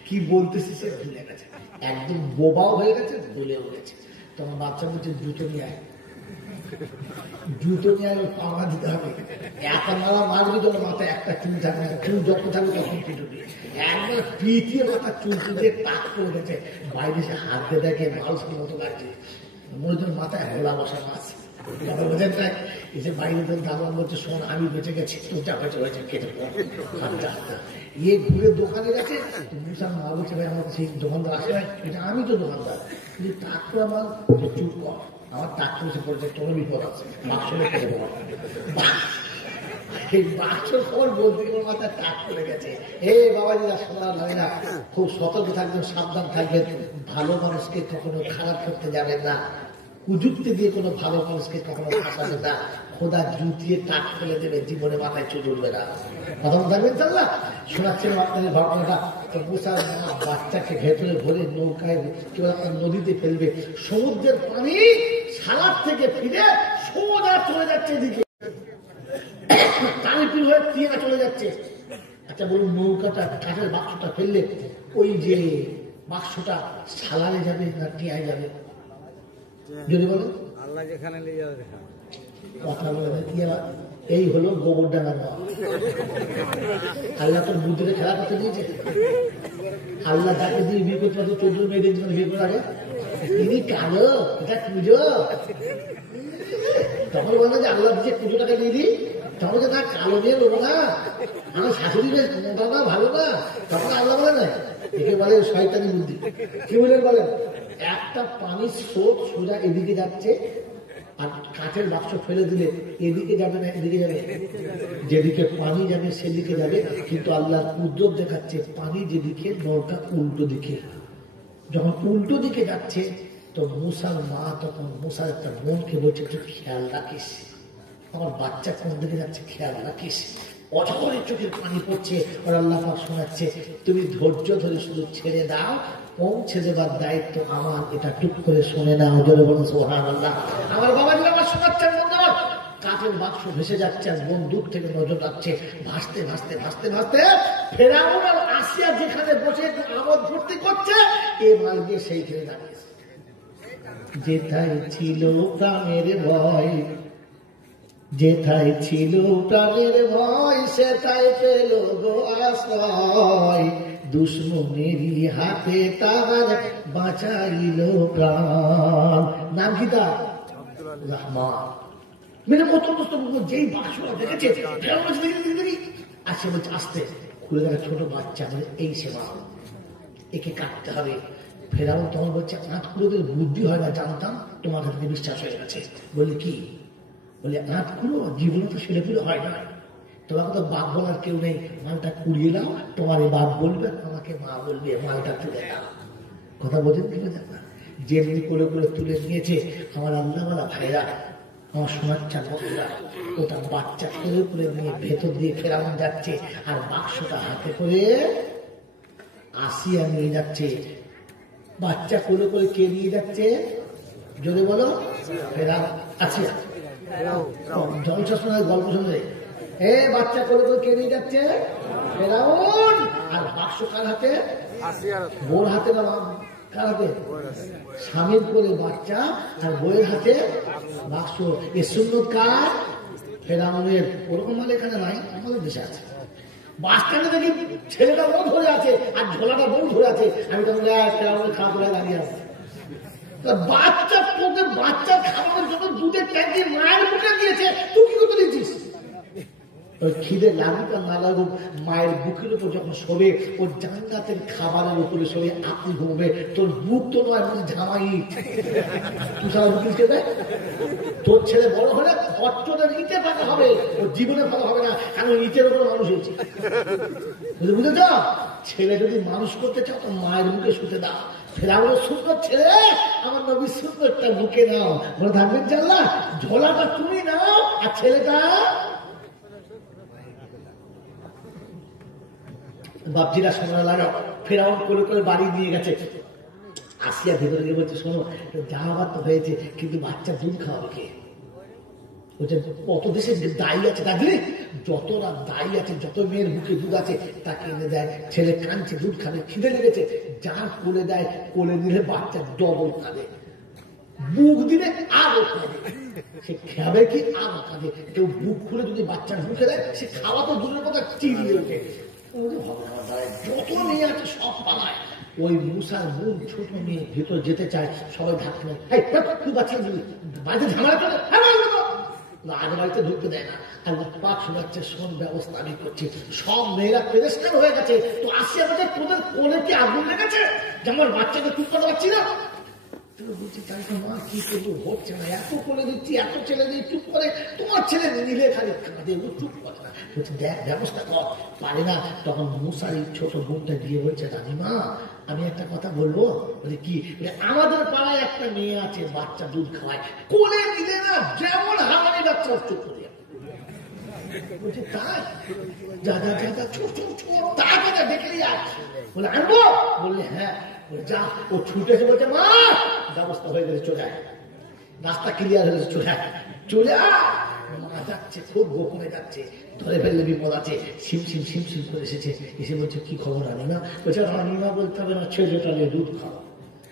কি বলতেছে সে ভুলে গেছে, একদম বোবাও হয়ে গেছে, ভুলেও গেছে। তখন বাচ্চা বলছে জুতো নিয়ে আয়, জুতো নিয়ে পাওয়া দিতে হবে। একটা মারা মারবি তো মাথায় একটা চুল থাকবে না, চুল যত থাকবে তখন পিটুবি। একবার পিটিয়ে মাথা চুল দিয়ে টাক করে গেছে, বাইরে সে হাত দিয়ে দেখে মানুষের মতো লাগছে, মনে হচ্ছে মাথায় হোলা বসা মাছ। বোঝেন না, এসে বাইরে দারোয়ান বলছে শোন আমি বেঁচে গেছি, তো যা বেঁচে হয়েছে কেটে ইয়ে ঘুরে দোকানে গেছে। মুসার মা বলছে ভাই আমার সেই দোকানদার আসে নাই, এটা আমি তো দোকানদার, কিন্তু তাক তো আমার চুপ কর, আমার তাক এসে পড়েছে, তোর বিপদ আছে, বাক্স কেটে দেবো। এই বাক্সর খবর বলতে গেলে মাথায় টাক পড়ে গেছে। বাবাজিরা সোনার ভাইরা, খুব সতর্ক থাকবেন, সাবধান থাকবেন, ভালো মানুষকে কখনো খারাপ করতে যাবেন না, কুযুক্তি দিয়ে কোনো ভালো মানুষকে কখনো ফাঁসাবে না, খোদা জুতিয়ে টাক ফেলে দেবে, জীবনে মাথায় চুল উঠবে না। কথা থাকবেন চাল্লা শোনাচ্ছিলাম আপনাদের ঘটনাটা। তো মুসার মা বাচ্চাকে ভেতরে ভরে নৌকায় কি বলে আপনার নদীতে ফেলবে, সমুদ্রের পানি সালাদ থেকে ফিরে সোজা চলে যাচ্ছে এদিকে, টানিপিল হয়ে টিয়া চলে যাচ্ছে। আচ্ছা বলুন, নৌকাটা কাঠের বাক্সটা ফেললে ওই যে বাক্সটা সালারে যাবে না টিয়ায় যাবে? যদি বলেন আল্লাহ যেখানে নিয়ে যাবে, কথা বলে এই হলো গোবর ডাঙা নেওয়া। আল্লাহ তোর বুদ্ধিতে খেলা করতে দিয়েছে। আল্লাহ যাকে দিয়ে বিয়ে করতে পারছে 14 মেয়েদের জন্য বিয়ে করে আগে, তিনি কালো, এটা পুজো। তখন বললো যে আল্লাহ দিয়ে পুজো টাকা দিয়ে দিই, তখন যে না কালো দিয়ে নেবো না, আমার শাশুড়ি বেশ মোটা না ভালো না, তখন আল্লাহ বলে না, একে বলে শয়তানি বুদ্ধি। কি বলেন একটা পানির স্রোত সোজা এদিকে যাচ্ছে, আর কাঠের বাক্স ফেলে দিলে এদিকে যাবে না এদিকে যাবে? যেদিকে পানি যাবে সেদিকে যাবে, কিন্তু আল্লাহর কুদরত দেখাচ্ছে পানি যেদিকে নৌকা উল্টো দিকে। যখন উল্টো দিকে যাচ্ছে তো মুসার মা তখন মুসার একটা বোনকে বলছে একটু খেয়াল রাখিস, আমার বাচ্চা কোন দিকে যাচ্ছে খেয়াল রাখিস। অঝরে চোখের পানি পড়ছে, ওর আল্লাহ পাক শোনাচ্ছে তুমি ধৈর্য ধরে শুধু ছেড়ে দাও, পৌঁছে দেবার দায়িত্ব আমার, এটা টুক করে শুনে না। ওজরে বলুন সুবহানাল্লাহ। আমার বাবা যদি আমার শোনাচ্ছেন বন্ধুরা, কাঠের বাক্স ভেসে যাচ্ছে আর বোন দূর থেকে নজর রাখছে, ভাসতে ভাসতে ভাসতে ভাসতে ফেরাউন আর আসিয়া যেখানে বসে আমোদ ফুর্তি করছে, এ মাল গিয়ে সেইখানে দাঁড়িয়েছে। যেথায় ছিল প্রাণের ভয়, যেথায় ছিল প্রাণের ভয়, সেথায় পেল গো আশ্রয়, দুশ্মনেরই হাতে তার বাঁচাইল প্রাণ। নাম কি তার? রহমান। মেরে প্রথম যেই বাক্সটা দেখেছে আসে বলছে আসতে খুলে দেখা ছোট বাচ্চা, মানে এই সেবা একে কাটতে হবে। ফেরাউন তখন বলছে আঁতকুড়োদের বুদ্ধি হয় না, জানতাম তোমার কাছে বিশ্বাস হয়ে গেছে। বললে কি? বলে আঁতকুড়ো জীবনে তো ছেলে পুলে হয় না, তোমাকে তো বাপ বলার কেউ নেই, মালটা কুড়িয়ে নাও, তোমার বাপ বলবে আমাকে মা বলবে, মালটা তুলে নাও। কথা বোঝেন কি বোঝেন না? যেমনি করে করে তুলে নিয়েছে আমার আল্লাহওয়ালা ভাইরা, আমার শোনাচ্ছা বন্ধুরা, ওটা বাচ্চা করে করে নিয়ে ভেতর দিয়ে ফেরাউন যাচ্ছে, আর বাক্সটা হাতে করে আসিয়া নিয়ে যাচ্ছে। বাচ্চা কোলে করে কে নিয়ে যাচ্ছে? যদি বলো ফেরাউন। আসিয়া জলসা শোনায় গল্প শুনলে, বাচ্চা কোলে করে কে নিয়ে যাচ্ছে? ফেরাউন। আর বাক্স কার হাতে? বোর হাতে না কার হাতে? স্বামীর কোলে বাচ্চা আর বইয়ের হাতে বাক্স। এ সুন্নত কার? ফেরাউনের। ওরকম মানে এখানে নাই, আমাদের দেশে আছে। বাসস্ট্যান্ডে দেখি ছেলেটা বউ ধরে আছে আর ঝোলাটা বউ ধরে আছে, আমি তখন ফেরাউনের খাওয়া ধরে দাঁড়িয়ে আছে। বাচ্চা তোকে বাচ্চা খাওয়ানোর জন্য দুধের ট্যাঙ্কি মায়ের মুখে দিয়েছে, তুই কি করতে দিচ্ছিস? খিদে লাগুক আর না লাগুক, মায়ের বুকের উপর যখন শোবে, ওর জান্নাতের খাবারের উপরে শোবে, আপনি ঘুমবে, তোর বুক তো নয় ঝামাই। তুই সারা বুকিলকে দেয়, তোর ছেলে বড় হলে অট্টদের ইটে পাকা হবে, ওর জীবনে ভালো হবে না, কারণ ইটের উপর মানুষ হয়েছে। বুঝেছ? ছেলে যদি মানুষ করতে চাও তো মায়ের মুখে শুতে দাও। ফেরাউনের সুন্দর ছেলে, আমার নবীর সুন্দরটা বুকে নাও, বলে থাকবেন জানলা, ঝোলাটা তুমি নাও আর ছেলেটা। বাপজিরা সোনা লাগাও। ফেরাউন করে করে বাড়ি নিয়ে গেছে। আসিয়া ভেতরে গিয়ে বলছে শোনো, যা হবার তো হয়েছে, কিন্তু বাচ্চা দুধ খাওয়াবে কে? কত দেশে দায়ী আছে তাদের, যতটা দায়ী আছে, যত মেয়ের বুকে দুধ আছে তাকে এনে দেয়। ছেলে কাঁদছে, দুধ খাবে, খিদে লেগেছে, যার কোলে দেয়, কোলে নিলে বাচ্চা ডবল কাঁদে, বুক দিলে আরো কাঁদে। সে খাবে কি আরো কাঁদে। কেউ বুক খুলে যদি বাচ্চার বুকে দেয়, সে খাওয়া তো দূরের কথা চিরিয়ে ওঠে। যত মেয়ে আছে সব পালায়। ওই মুসার বোন ছোট মেয়ে ভেতর যেতে চায়, সবাই ধাক্কা নেয়, তুই বাচ্চা দিবি, বাড়িতে ঝামেলা করে রাজবাড়িতে ঢুকতে দেয় না। আল্লাহ পাক শোনাচ্ছে, শোন ব্যবস্থা আমি করছি। সব মেয়েরা পেরেস্টার হয়ে গেছে, তো আসিয়া বলছে তোদের কোলে কি আগুন লেগেছে যে আমার বাচ্চাকে চুপ করতে পারছি না? বলছি তাই তো মা, কি করবো, হচ্ছে না, এত কোলে দিচ্ছি, এত ছেলে দিয়ে চুপ করে, তোমার ছেলে নিলে খালি কাঁদে, ও চুপ করে না। বলছে দেখ ব্যবস্থা কর, পারে না। তখন মুসারি ছোট বোনটা দিয়ে বলছে, রানীমা আমি একটা কথা বলবো। বলে কি? আমাদের পাড়ায় একটা মেয়ে আছে, বাচ্চা দুধ খাওয়ায়, কোলে দিলে না যেমন হামানি বাচ্চা চুপ করে যাবে। বলছে তাই? যা যা যা যা, ছোট ছোট তাকে যা দেখে যায়। বলে আনবো? বললে হ্যাঁ। যা, ও ছুটে এসে বলছে মা ব্যবস্থা হয়ে গেছে, চলে আয়, রাস্তা ক্লিয়ার হয়েছে, চলে আয়, চলে আয়। মা যাচ্ছে, খুব গোপনে যাচ্ছে, ধরে ফেললে বিপদ আছে। সিম সিম সিম সিম করে এসেছে, এসে বলছে কি খবর রানীমা? বলছে রানীমা বলতে হবে না, ছেলেটা নিয়ে দুধ খাওয়া।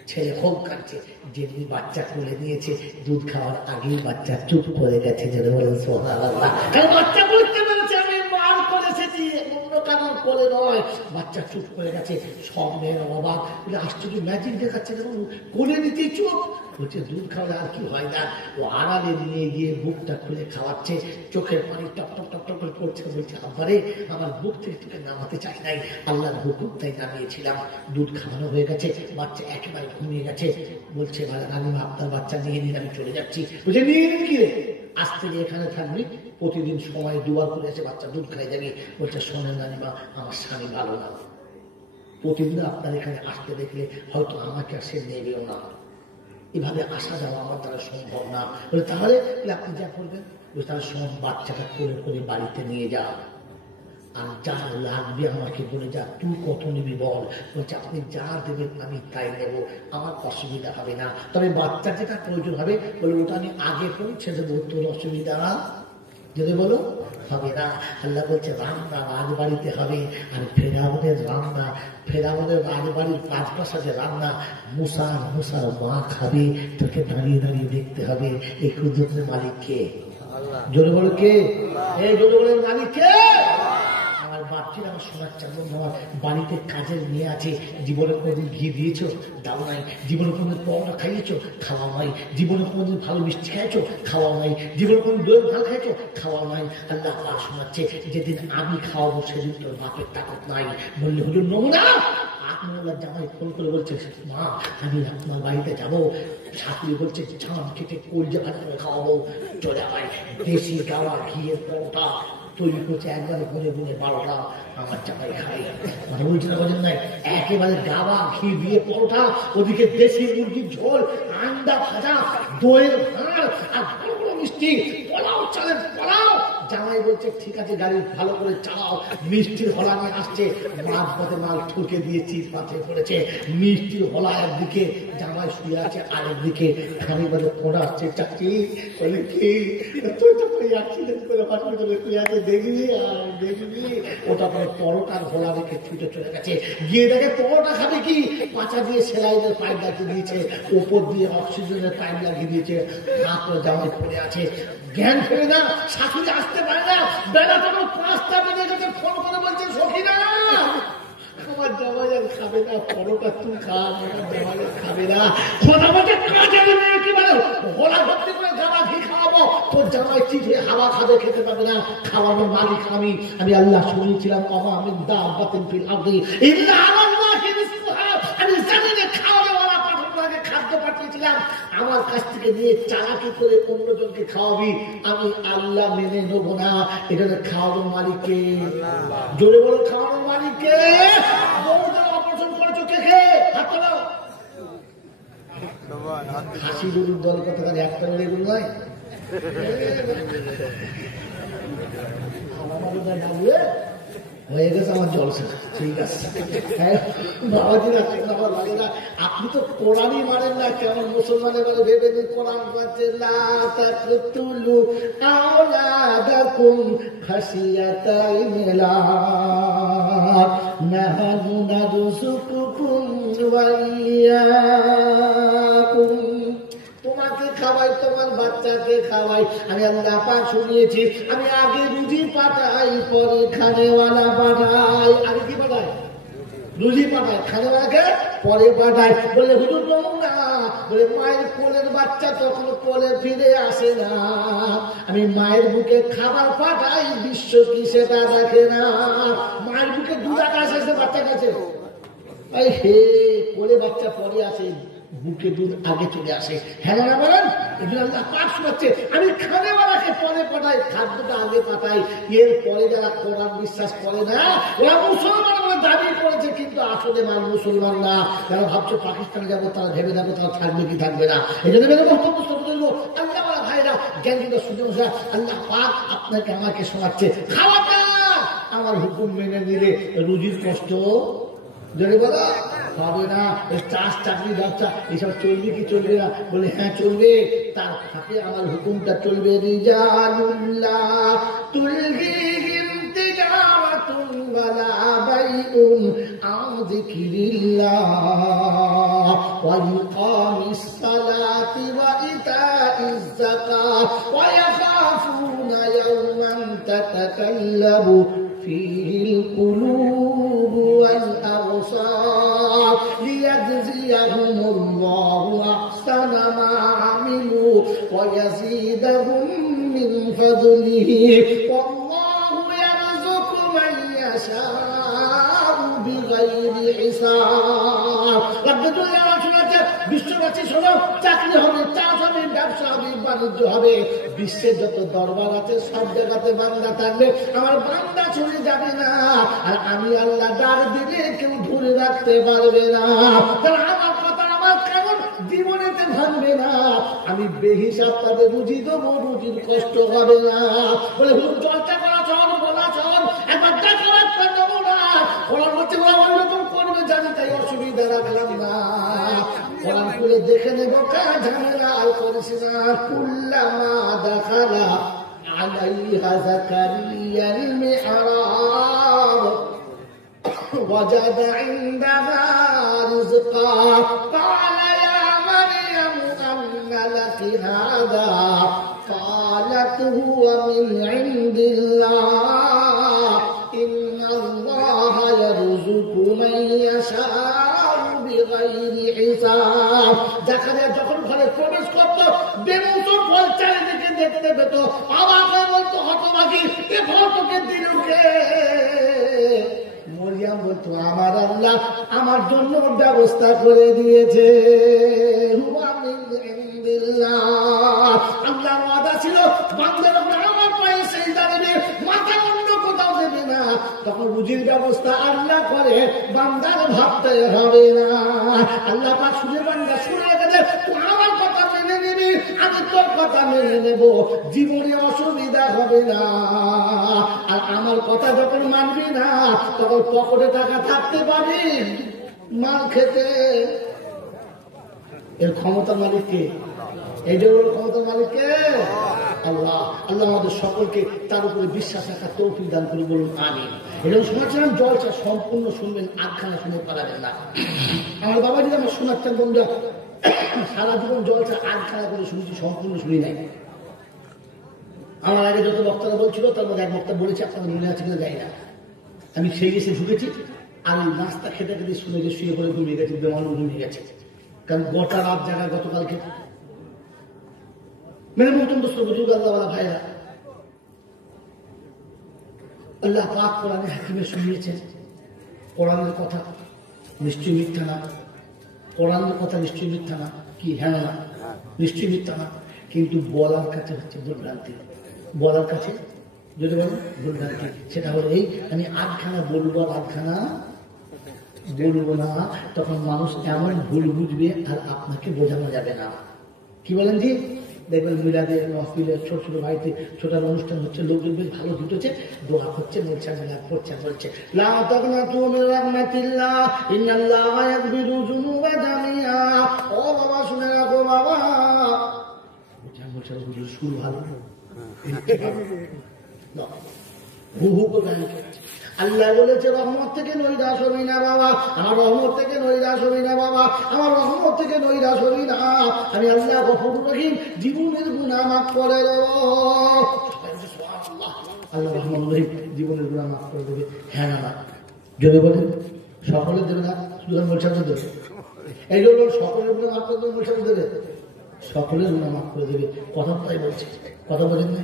ছেলে খুব কাঁদছে, যেদিন বাচ্চা কোলে নিয়েছে দুধ খাওয়ার আগেই বাচ্চা চুপ করে গেছে। যেন বলেন সুবহানাল্লাহ, কারণ বাচ্চা বুঝতে পেরেছে আমি মার করে এসেছি, অন্য কারণ কোলে নয়। বাচ্চা চুপ করে গেছে, সব মেয়েরা অবাক, আশ্চর্য ম্যাজিক দেখাচ্ছে, যেমন কোলে নিতেই চুপ। বলছে দুধ খাওয়ালে আর কি হয় না। ও আড়ালে নিয়ে গিয়ে বুকটা খুলে খাওয়াচ্ছে, চোখের পানি টপ টপ টপ টপ করে পড়ছে। বলছে আব্বারে আমার বুক থেকে তোকে নামাতে চাই নাই, আল্লাহর হুকুম তাই নামিয়েছিলাম। দুধ খাওয়ানো হয়ে গেছে, বাচ্চা একেবারে ঘুমিয়ে গেছে। বলছে রানীমা আপনার বাচ্চা নিয়ে নিন, আমি চলে যাচ্ছি। বলছে নিয়ে নিন কি রে, আজ থেকে এখানে থাকবি, প্রতিদিন সময় দুয়ার করে এসে বাচ্চা দুধ খাই যাবি। বলছে শোনেন রানীমা, আমার স্বামী ভালো না, প্রতিদিন আপনার এখানে আসতে দেখলে হয়তো আমাকে আর সে নেবেও না, এভাবে আসা যাওয়া আমার দ্বারা সম্ভব না। বলে তাহলে আপনি যা করবেন, তাহলে সব বাচ্চাটা করে করে বাড়িতে নিয়ে যা, আর যা লাগবে আমাকে বলে যা, তুই কত নিবি বল। বলছে আপনি যা দেবেন আমি তাই নেব, আমার অসুবিধা হবে না, তবে বাচ্চা যেটা প্রয়োজন হবে বলে ওটা আমি আগে পৌঁছে দেবো, তোর অসুবিধা না যদি বলো হবে না। আল্লাহ বলছে রান্না রাজবাড়িতে হবে, আর ফেরাউনের রান্না, ফেরাউনের রাজবাড়ির রাজপ্রাসাদে রান্না মুসার মা খাবে। তোকে দাঁড়িয়ে দাঁড়িয়ে দেখতে হবে এই কুদরতের মালিক কে। জোরে বলো কে? এই জোরে বলে মালিক কে? আমার বাচ্চারা আমার শোনাচ্ছে, আমার বাড়িতে কাজের মেয়ে আছে, জীবনে কোনোদিন ঘি দিয়েছো? দাও নাই। জীবনে কোনোদিন পরোটা খাইয়েছো? খাওয়া নাই। জীবনে কোনোদিন ভালো মিষ্টি খাইছো? খাওয়া নাই। জীবনে কোনো দইয়ের ভালো খাইছো? খাওয়া নাই। আল্লাহ পাক শোনাচ্ছে, যেদিন আমি খাওয়াবো সেদিন তোর বাপের তাকত নাই। বললে হুজুর নমুনা। আপনার জামাই ফোন করে বলছে মা আমি আপনার বাড়িতে যাবো, শাশুড়ি বলছে ছান খেতে কলজা ভাত করে খাওয়াবো, চলে আয়। দেশি গাওয়া ঘিয়ের পরোটা তৈরি করছে, একবারে গুনে গুনে 12টা আমার জামাই খাই। মানে বলছে না বোঝেন নাই, একেবারে গাওয়া ঘি দিয়ে পরোটা, ওদিকে দেশি মুরগির ঝোল, আন্ডা ভাজা, দইয়ের ভাঁড়, আর বড় বড় মিষ্টি, পোলাও, চালের পোলাও। জামাই বলছে ঠিক আছে গাড়ি ভালো করে চালাও। মিষ্টির হলা নিয়ে আসছে, মাছ পথে মাল ঠুকে দিয়ে চিপ পাথে পড়েছে। মিষ্টির হলা একদিকে, জামাই শুয়ে আছে আরেকদিকে। খানি বাজে ফোন আসছে, চাকরি বলে কি তুই তো অ্যাক্সিডেন্ট করে হসপিটালে শুয়ে আছে, দেখবি আর দেখবি। ওটা পরে পরোটার হলা রেখে ছুটে চলে গেছে, গিয়ে দেখে পরোটা খাবে কি, পাচা দিয়ে সেলাইনের পাইপ লাগিয়ে দিয়েছে, ওপর দিয়ে অক্সিজেনের পাইপ লাগিয়ে দিয়েছে। হাত জামাই পড়ে আছে, জ্ঞান ফেরে না, শাশুড়ি আসতে পারে না। বেলা তখন 5টা বেজে গেছে, ফোন করে বলছে সখিনা আমার জামাই আর খাবে না পরোটা, তুই খা, আমার জামাই আর খাবে না। কথা বলছে কাজের মেয়ে কি বলো, গোলা ভর্তি করে জামা ঘি খাওয়াবো, তোর জামাই চিঠে হাওয়া খাবে, খেতে পাবে না, খাওয়ানোর মালিক আমি। আমি আল্লাহ শুনেছিলাম বাবা, আমি দাবাতিন ফিল আরদি ইল্লা আলাল্লাহি রিজকুহা, আমি জামিনে খাওয়ানোওয়ালা পাঠানোকে খাদ্য পাঠিয়েছিলাম, আমার কাছ থেকে নিয়ে চালাকি করে অন্যজনকে খাওয়াবি, আমি আল্লাহ মেনে নেবো না। এটা খাওয়ানোর মালিককে, জোরে বলো খাওয়ানোর মালিককে। অপারেশন করেছো কে কে? হাত তোলাও। হাসি গরুর দল কথা একটা বলে গরু নয়, হয়ে গেছে আমার জলসা। ঠিক আছে বাবাজিরা, আমার লাগে না, আপনি তো কোরআনই মানেন না, কেমন মুসলমানের বলে ভেবে নিন কোরআন পাচ্ছে লা তাকতুলু আওলাদাকুম খাশিয়াতা ইমলাক নাহনু নারযুকুকুম ওয়া ইয়াকুম। তোমাকে খাওয়াই, তোমার বাচ্চাকে খাওয়াই, আমি আল্লাহ পাক শুনিয়েছি। আমি আগে রুজি পাঠাই, পরে খানেওয়ালা পাঠাই। আগে কি পাঠাই? রুজি পাঠায়, খানেওয়ালাকে পরে পাঠায়, বলে হুজুর নমুনা, বলে মায়ের কোলের বাচ্চা তখন কোলে ফিরে আসে না, আমি মায়ের বুকে খাবার পাঠাই, বিশ্ব কি সেটা দেখে না। মায়ের বুকে দুধ আসে বাচ্চা কাছে, হে কোলে বাচ্চা পরে আসে, বুকে দুধ আগে চলে আসে। হ্যাঁ না বলেন, আল্লাহ পাক শোনাচ্ছে, আমি খানেওয়ালাকে পরে পাঠাই, খাদ্যটা আগে পাঠাই। এর পরে যারা কোরআন বিশ্বাস করে না, ওরা মুসলমান বলে দাবি করেছে, কিন্তু আসলে মুসলমান না। যারা ভাবছে পাকিস্তানে যাবো, তারা ভেবে যাবো তারা থাকবে কি থাকবে না। এই জন্য বক্তব্য করবো, আল্লাহ ভাইরা জ্ঞান কিন্তু সুযোগ, আল্লাহ পাক আপনাকে আমাকে শোনাচ্ছে, খাওয়াটা আমার হুকুম মেনে নিলে রুজির কষ্ট যদি বলো হবে না। চাষ চাকরি ব্যবসা এসব চলবে কি চলবে না? বলে হ্যাঁ চলবে, তার সাথে আমার হুকুমটা চলবে। রিজালুল্লাহ তুলহিহিম তিজারাতুন ওয়ালা বাইউন আন যিকরিল্লাহ ওয়া ইকামিস সালাতি ওয়া ইতাইজ যাকাত ওয়া ইয়াখাফুনা ইয়াওমান তাতাকাল্লাবু ফীহিল কুলুব ওয়াল আবসার লিয়াজজিয়াহুমুল্লাহু আহসানা মা আমিলু ওয়া ইয়াযীদাহুম মিন ফাদলিহি ওয়াল্লাহু ইয়ারযুকু মান ইয়াশাউ বিগাইরি হিসাব। বিশ্ববাসী শোনো, চাকরি হবে, চাষ হবে, ব্যবসা হবে, বাণিজ্য হবে, বিশ্বের যত দরবার আছে সব জায়গাতে বান্দা থাকবে, আমার বান্দা চলে যাবে না। আর আমি আল্লাহ ডাক দিলে কেউ ধরে রাখতে পারবে না। আমার কথা আমার কেমন জীবনেতে ভাঙবে না, আমি বেহিসাব তাদের বুঝি দেবো, রুজির কষ্ট হবে না। বলে হুজুর চর্চা করা চল, বলা চল, একবার দেখা রাখতে দেবো না। ওরা বলছে ওরা অন্যরকম করবে জানি, তাই অসুবিধা রাখলাম না। কোরআন খুলে দেখে নেব, কাজ ঝামেলা আর করিস না। কুল্লামা দাখালা আলাইহা যাকারিয়াল মিহরাব ওয়াজাদা ইনদাহা রিজকা ক্বালা ইয়া মারইয়াম আন্না লাকি হাযা ক্বালাত হুয়া মিন ইনদিল্লাহ ইন্নাল্লাহা ইয়ারযুকু মান ইয়াশাউ বিগাইরি হিসাব। জাকারিয়া যখন ঘরে প্রবেশ করত, বেমৌসুম ফল চারিদিকে দেখতে পেত, অবাক হয়ে বলতো, হতভাগী এ ফল তোকে দিল কে? মরিয়াম বলতো, আমার আল্লাহ আমার জন্য ব্যবস্থা করে দিয়েছে। হুয়া মিন ইনদিল্লাহ, আল্লাহর ওয়াদা ছিল বান্দার আমার পায়ে সিজদা দেবে, মাথা অন্য কোথাও দেবে না। তখন রুজির ব্যবস্থা আল্লাহ করে, বান্দার ভাবতে হবে না। আল্লাহ পাক শুনে বান্দা শুনে গেছে, তুই আমার কথা মেনে নিবি, আমি তোর কথা মেনে নেব, জীবনে অসুবিধা হবে না। আর আমার কথা যখন মানবি না, তখন পকেটে টাকা থাকতে পারি মাল খেতে। এর ক্ষমতার মালিককে, এই যে ক্ষমতার মালিককে আল্লাহ। আল্লাহ আমাদের সকলকে তার উপরে বিশ্বাস রাখার তৌফিক দান করে, বলুন আমিন। এটা শোনাচ্ছিলাম, জলসা সম্পূর্ণ শুনবেন, আধখানা শুনে পালাবেন না। আমার বাবা যদি আমার শোনাচ্ছেন বন্ধুরা, সারা জীবন জলসা আধখানা করে শুনেছি, সম্পূর্ণ শুনি নাই। আমার আগে যত বক্তারা বলছিল, তার মধ্যে এক বক্তা বলেছে, আপনার মনে আছে কিনা যাই না, আমি সেই এসে ঢুকেছি, আর ওই নাস্তা খেতে খেতে শুনে যে শুয়ে পড়ে ঘুমিয়ে গেছে, বেমানুষ ঘুমিয়ে গেছে। কারণ গোটা রাত জায়গায় গতকালকে মেরে মতন দোস্ত বুজুর্গ আল্লাহওয়ালা ভাইরা, আল্লাহ পাক কোরআনে হাকিমে শুনিয়েছেন, কোরআনের কথা নিশ্চয়ই মিথ্যা না, কোরআনের কথা নিশ্চয়ই মিথ্যা না, কি হ্যাঁ না, নিশ্চয়ই মিথ্যা না, কিন্তু বলার কাছে হচ্ছে ভুলভ্রান্তি। বলার কাছে যদি বলেন ভুলভ্রান্তি, সেটা হলো এই, আমি আধখানা বলবো আর আধখানা বলবো না, তখন মানুষ এমন ভুল বুঝবে আর আপনাকে বোঝানো যাবে না। কি বলেন জি? দেখবেন মিলাদের মহফিলের ছোট ছোট বাড়িতে ছোট অনুষ্ঠান হচ্ছে, লোকজন বেশ ভালো জুটেছে, দোয়া হচ্ছে, বলছে পড়ছে বলছে লা তাকনাতু মির রাহমাতিল্লাহ ইন্নাল্লাহা ইয়াগফিরু যুনুবা জামিআ। ও বাবা শুনে রাখো বাবা, বলছে হুজুর সুর ভালো, হু হু করে আল্লাহ বলেছে রহমত থেকে নৈরাশ হবি না বাবা, আমার রহমত থেকে নৈরাশ হবি না বাবা, আমার রহমত থেকে নৈরাশ হবি না। আমি আল্লাহ গফুর রহিম, জীবনের গুনাহ মাফ করে দেব। আল্লাহ রহমান রহিম জীবনের গুনাহ মাফ করে দেবে, হ্যাঁ না যদি বলেন সকলে দেবে না, শুধু মোলসাকে দেবে। এইগুলো সকলের গুণা মাফ করে দেবে, মোলসাকে দেবে, সকলের গুণা মাফ করে দেবে। কথা তাই বলছে, কথা বলেন না।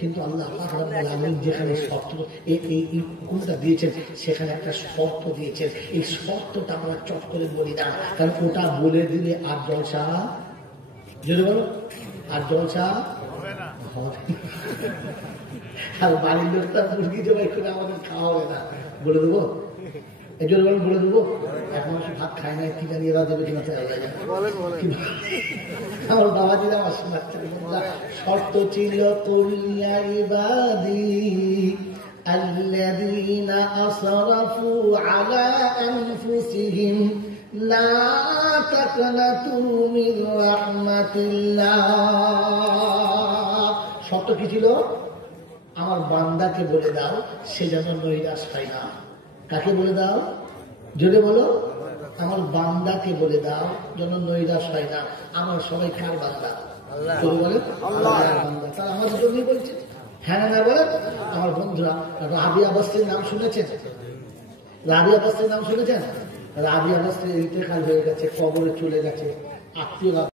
কিন্তু আল্লাহ যেখানে শর্ত এই হুকুমটা দিয়েছেন, সেখানে একটা শর্ত দিয়েছেন। এই শর্তটা আমরা চট করে বলি না, কারণ ওটা বলে দিলে আর জলসা, যদি বলো আর জলসা হবে। আর বাড়ির লোকটা মুরগি জবাই করে আমাদের খাওয়া হবে না, বলে দেবো। এই জন্য বলে দেবো, এক মানুষ ভাত খায় না, কি জানি এরা দেবে কিনা আমার বাবাজিরা আমার শর্ত ছিল الذين أسرفوا على أنفسهم لا تقنطوا من رحمة الله। শর্ত কি ছিল? আমার বান্দাকে বলে দাও সে যেন নৈরাশ হয় না। কাকে বলে দাও? জোরে বলো। আমার বান্দাকে বলে দাও যেন নৈরাশ হয় না। আমার সবাই কার বান্দা? জোরে বলে আল্লাহর বান্দা। তারা আমাদের জন্যই বলছে, হ্যাঁ না বলে। আমার বন্ধুরা রাবিয়া বস্তির নাম শুনেছেন? রাবিয়া বস্তির নাম শুনেছেন? রাবিয়া বস্তির ইন্তেকাল হয়ে গেছে, কবরে চলে গেছে, আত্মীয়রা